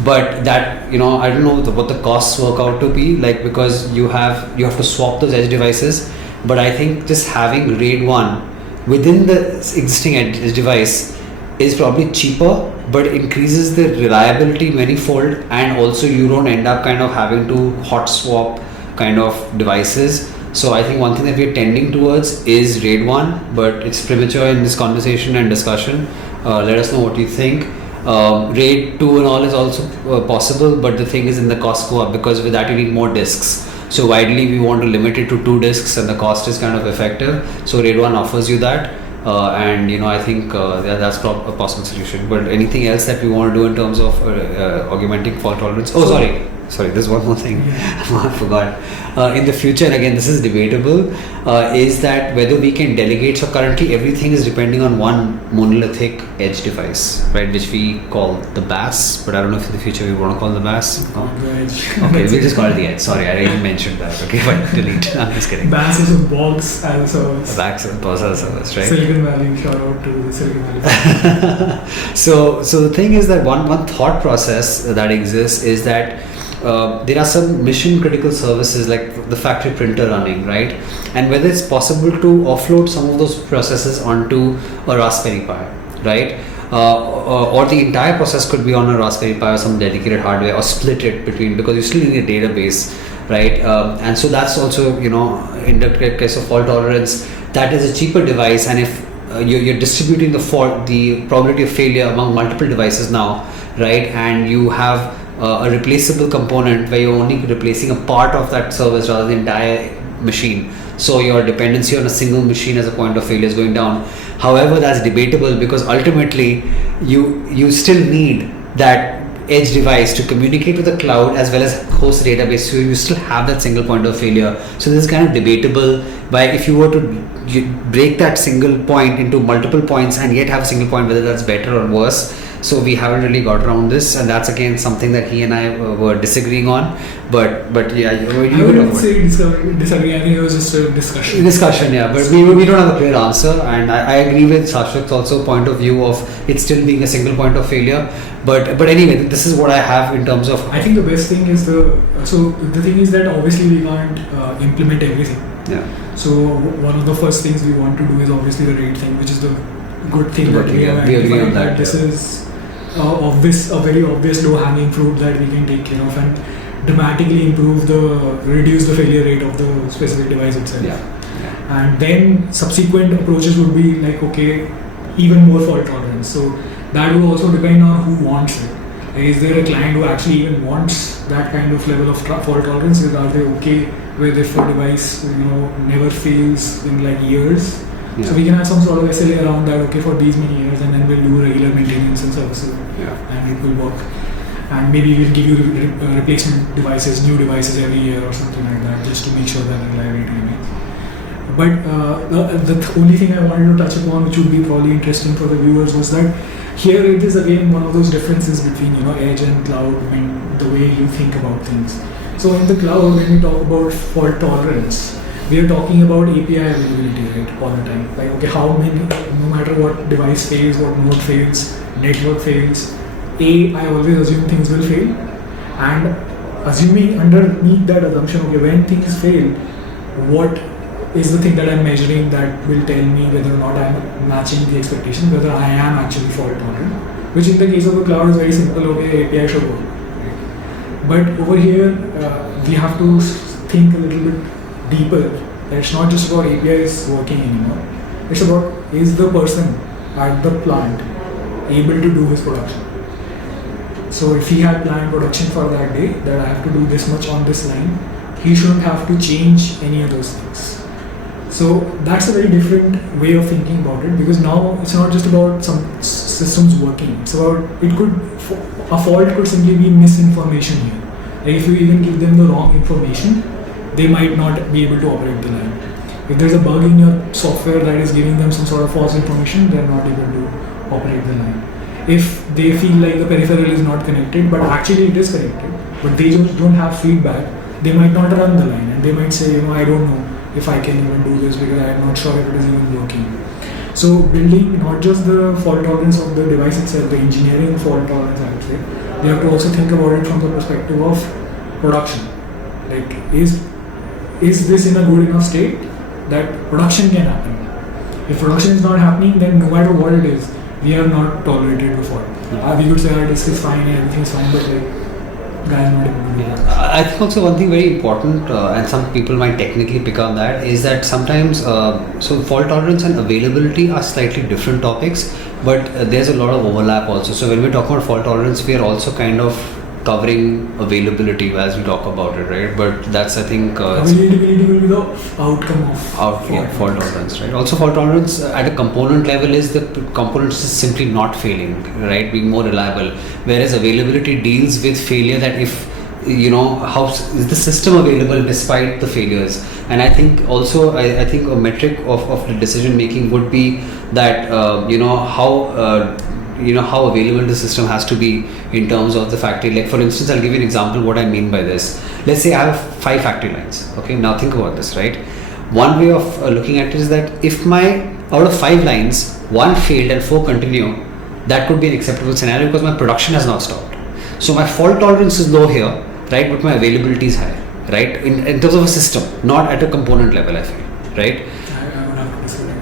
but that I don't know what the costs work out to be like, because you have to swap those edge devices. But I think just having RAID 1 within the existing edge device is probably cheaper, but increases the reliability manifold, and also you don't end up kind of having to hot swap kind of devices. So I think one thing that we're tending towards is RAID 1, but it's premature in this conversation and discussion. Let us know what you think. RAID 2 and all is also possible, but the thing is, in the cost go up, because with that you need more disks. So widely we want to limit it to 2 disks, and the cost is kind of effective. So RAID 1 offers you that. And I think that's a possible solution. But anything else that we want to do in terms of augmenting fault tolerance? Sorry, there's one more thing. I forgot. In the future, and again this is debatable, is that whether we can delegate. So currently everything is depending on one monolithic edge device, right, which we call the BAS, but I don't know if in the future we want to call the BAS. No? Okay, we'll just call it the edge. Sorry, I didn't mention that. Okay, but delete. I'm just kidding. BAS is a box as a service. BAS as a service, right? Silicon Valley, shout out to the Silicon Valley. So the thing is that one thought process that exists is that there are some mission critical services like the factory printer running, right? And whether it's possible to offload some of those processes onto a Raspberry Pi, right? Or the entire process could be on a Raspberry Pi or some dedicated hardware, or split it between, because you still need a database, right? And so that's also, in the case of fault tolerance, that is a cheaper device. And if you're distributing the probability of failure among multiple devices now, right? And you have a replaceable component where you're only replacing a part of that service rather than the entire machine. So your dependency on a single machine as a point of failure is going down. However, that's debatable, because ultimately you still need that edge device to communicate with the cloud as well as host the database. So you still have that single point of failure. So this is kind of debatable. By if you were to break that single point into multiple points and yet have a single point, whether that's better or worse. So we haven't really got around this, and that's again something that he and I were disagreeing on. But yeah, I wouldn't say disagree. I think it was just a discussion. Discussion, yeah. But we don't have a clear answer, and I agree with Shashak's also point of view of it still being a single point of failure. But anyway, this is what I have in terms of. I think the best thing is the thing is that obviously we can't implement everything. Yeah. So one of the first things we want to do is obviously the rate thing, which is the good thing that we have agree on that. This is a very obvious low-hanging fruit that we can take care of and dramatically reduce the failure rate of the specific device itself. Yeah. And then subsequent approaches would be like, okay, even more fault tolerance. So that will also depend on who wants it. Is there a client who actually even wants that kind of level of fault tolerance? Are they okay with if a device never fails in like years? Yeah. So we can have some sort of SLA around that, okay, for these many years, and then we'll do regular maintenance and services, and it will work. And maybe we'll give you replacement devices, new devices every year or something like that, just to make sure that reliability remains. But the only thing I wanted to touch upon, which would be probably interesting for the viewers, was that here it is again one of those differences between edge and cloud and the way you think about things. So in the cloud, when we talk about fault tolerance, we are talking about API availability, right, all the time. Like, okay, no matter what device fails, what node fails, network fails, I always assume things will fail. And assuming underneath that assumption, okay, when things fail, what is the thing that I'm measuring that will tell me whether or not I'm matching the expectation, whether I am actually fault tolerant, which in the case of the cloud is very simple, okay, API should work. Right? But over here, we have to think a little bit deeper. It's not just about APIs working anymore. It's about, is the person at the plant able to do his production? So if he had planned production for that day, that I have to do this much on this line, he shouldn't have to change any of those things. So that's a very different way of thinking about it, because now it's not just about some systems working. It's about, a fault could simply be misinformation here. Like if you even give them the wrong information, they might not be able to operate the line. If there's a bug in your software that is giving them some sort of false information, they're not able to operate the line. If they feel like the peripheral is not connected, but actually it is connected, but they just don't have feedback, they might not run the line, and they might say, I don't know if I can even do this because I'm not sure if it is even working. So building not just the fault tolerance of the device itself, the engineering fault tolerance, I would say, we have to also think about it from the perspective of production. Like, is this in a good enough state that production can happen? If production is not happening, then no matter what it is, we are not tolerated before. We could say our disk is fine and everything is fine, but guy is not able to do that. I think also one thing very important, and some people might technically pick on that, is that sometimes so fault tolerance and availability are slightly different topics, but there's a lot of overlap also. So when we talk about fault tolerance, we are also kind of covering availability as we talk about it, right? But that's, I think, availability will be the outcome of fault tolerance, right? Also, fault tolerance at a component level is the components is simply not failing, right? Being more reliable. Whereas availability deals with failure, that if how is the system available despite the failures. And I think also I think a metric of the decision making would be that how available the system has to be in terms of the factory. Like for instance, I'll give you an example what I mean by this. Let's say I have 5 factory lines. Okay, now think about this, right? One way of looking at it is that if out of 5 lines, 1 failed and 4 continue, that could be an acceptable scenario because my production has not stopped. So my fault tolerance is low here, right? But my availability is high, right? In terms of a system, not at a component level, I feel, right?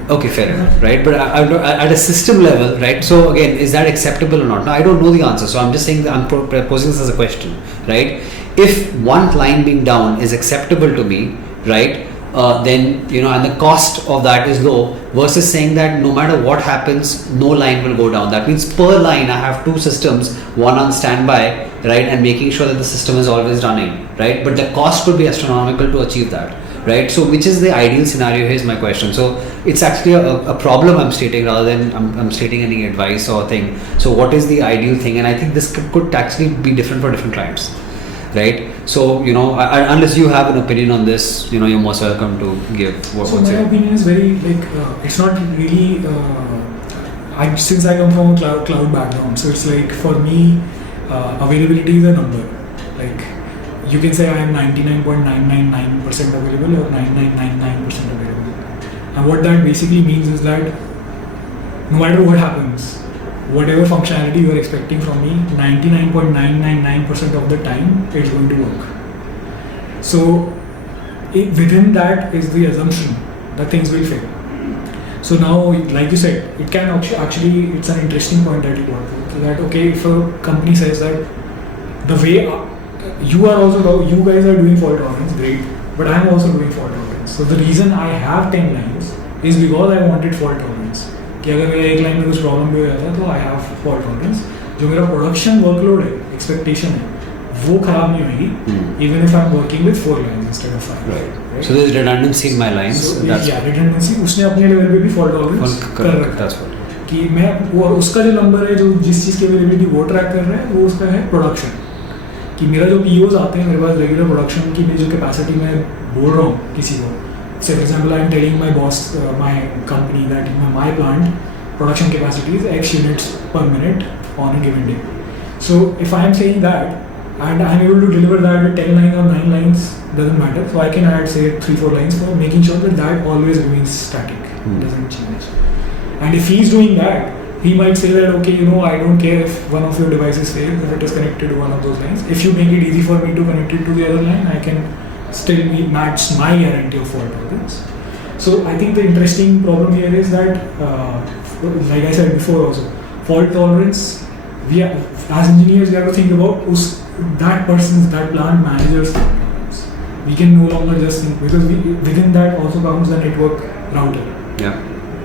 Okay, fair enough, right? But at a system level, right? So again, is that acceptable or not? Now, I don't know the answer, so I'm just saying that I'm posing this as a question, right? If 1 line being down is acceptable to me, right? Then and the cost of that is low, versus saying that no matter what happens, no line will go down. That means per line I have 2 systems, one on standby, right, and making sure that the system is always running, right? But the cost could be astronomical to achieve that, right? So which is the ideal scenario? Here's my question. So it's actually a problem I'm stating rather than I'm stating any advice or thing. So what is the ideal thing? And I think this could actually be different for different clients, right? So unless you have an opinion on this, you're most welcome to give. So my opinion is very it's not really since I come from a cloud background, so it's like for me, availability is a number. Like you can say I am 99.999% available or 9999% available. And what that basically means is that no matter what happens, whatever functionality you are expecting from me, 99.999% of the time it's going to work. So within that is the assumption that things will fail. So now, like you said, it can actually, it's an interesting point that you brought up. So that, okay, if a company says that the way you guys are doing fault tolerance, great, but I'm also doing fault tolerance. So the reason I have 10 lines is because I wanted fault tolerance. कि अगर मेरा एक line में कुछ problem भी हो जाता है तो आई हैव फॉल्ट टॉलरेंस. जो मेरा प्रोडक्शन वर्कलोड है, एक्सपेक्टेशन है, वो खराब नहीं होगी even if I am working with 4 lines instead of 5. Right. So there is redundancy in my lines. So redundancy उसने अपने लेवल पे भी फॉल्ट टॉलरेंस कर रखा है कि मैं वो उसका जो नंबर है जो जिस चीज़ की अवेलेबिलिटी वो ट्रैक कर रहा है वो उसका है प्रोडक्शन. कि मेरा जो POs आते हैं मेरे पास रेगुलर प्रोडक्शन की जो कैपेसिटी मैं बोल रहा हूँ किसी को. Say for example, I am telling my boss, my company that my plant production capacity is X units per minute on a given day. So if I am saying that and I am able to deliver that with 10 lines or 9 lines, doesn't matter. So I can add say 3-4 lines for making sure that that always remains static, doesn't change. And if he is doing that, he might say that okay, I don't care if one of your devices fails, if it is connected to one of those lines. If you make it easy for me to connect it to the other line, I can still match my guarantee of fault tolerance. So I think the interesting problem here is that, like I said before also, fault tolerance, as engineers we have to think about that plant manager's fault tolerance. We can no longer just think, because within that also comes the network router. Yeah.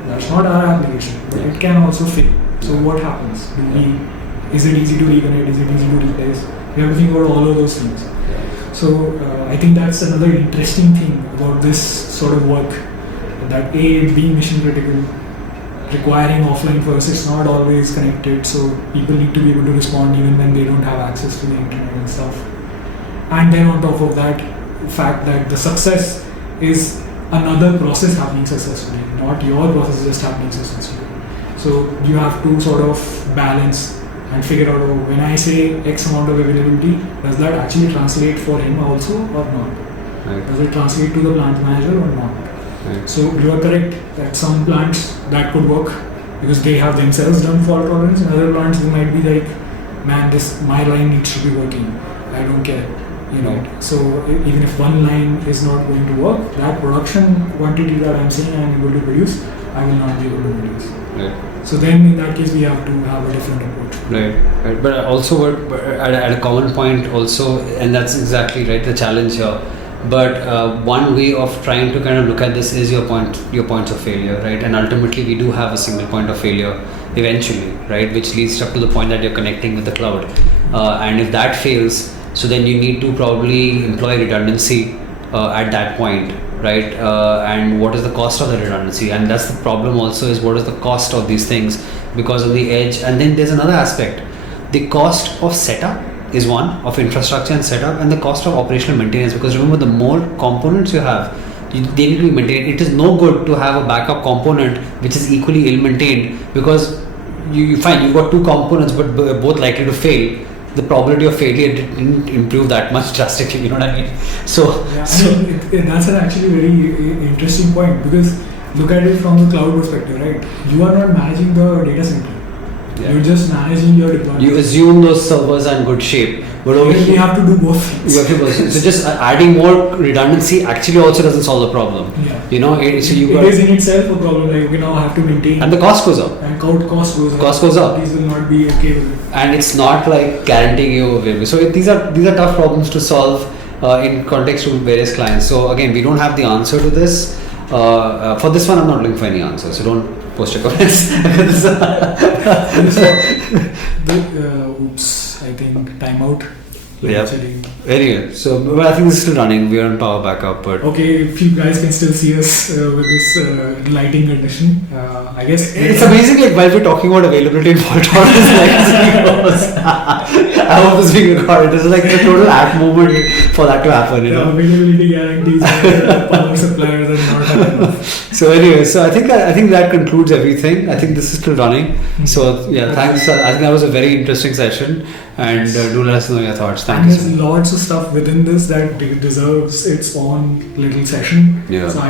That's not our application, but it can also fail. So what happens? Is it easy to reconnect? Is it easy to replace? We have to think about all of those things. So I think that's another interesting thing about this sort of work, that being mission critical, requiring offline first, it's not always connected, so people need to be able to respond even when they don't have access to the internet and stuff. And then on top of that, fact that the success is another process happening successfully, not your process just happening successfully. So you have to sort of balance and figure out, when I say X amount of availability, does that actually translate for him also or not? Right. Does it translate to the plant manager or not? Right. So you are correct that some plants that could work because they have themselves done fault tolerance, and other plants they might be like, man, my line needs to be working, I don't care. Right. So even if one line is not going to work, that production quantity that I'm saying I'm able to produce, I will not be able to produce. Right. So then in that case we have to have a different approach. Right. But also at a common point also, and that's exactly right, the challenge here. But one way of trying to kind of look at this is your points of failure, right? And ultimately we do have a single point of failure eventually, right? Which leads up to the point that you're connecting with the cloud. And if that fails, so then you need to probably employ redundancy at that point, right? And what is the cost of the redundancy? And that's the problem also, is what is the cost of these things because of the edge. And then there's another aspect. The cost of setup is one, of infrastructure and setup, and the cost of operational maintenance, because remember, the more components you have, they need to be maintained. It is no good to have a backup component which is equally ill maintained, because you find you've got two components but both likely to fail. The probability of failure didn't improve that much drastically, you know what I mean? So that's an actually very interesting point, because look at it from the cloud perspective, right? You are not managing the data center. Yeah. You're just managing your deployment. You assume those servers are in good shape, but over here you have to do both things. You have to do both. So just adding more redundancy actually also doesn't solve the problem. Yeah. You know, it is in itself a problem. Like you now have to maintain, and the cost goes up. And cost goes up. Cost goes up. These will not be okay with it. And it's not like guaranteeing you availability. So these are tough problems to solve in context to various clients. So again, we don't have the answer to this. For this one, I'm not looking for any answer. So don't post your comments. Oops, I think timeout. Yeah. Anyway, so I think this is still running. We are on power backup, but okay, if you guys can still see us with this lighting condition, I guess it's amazing. Like while we're talking about availability and fault tolerance, I hope this is being recorded. This is like the total act moment for that to happen, you know. Availability guarantees for power suppliers are not high enough. So anyway, so I think that concludes everything. I think this is still running. So yeah, thanks. I think that was a very interesting session, and do let us know your thoughts. Thank And you. there's lots of stuff within this that deserves its own little session. Yeah. So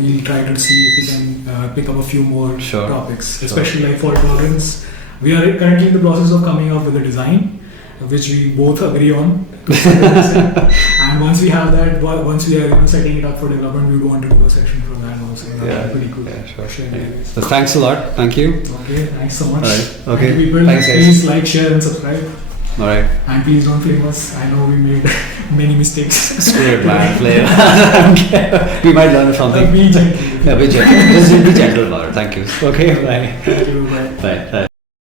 we'll try to see if we can pick up a few more Sure. topics, especially like fault tolerance. We are currently in the process of coming up with a design, which we both agree on. And once we have that, once we are setting it up for development, we would want to do a session for that also. That'd be pretty cool. Yeah, sure. Share Yeah. ideas. So thanks a lot. Thank you. Okay, thanks so much. All right. Okay. And people, Thanks, guys. please like, share, and subscribe. All right. And please don't flame us. I know we made many mistakes. Screw it, man. Play. We might learn something. Be gentle. Yeah, be gentle. Just be gentle about it. Thank you. Okay. Bye. Thank you. Bye. Bye. Bye.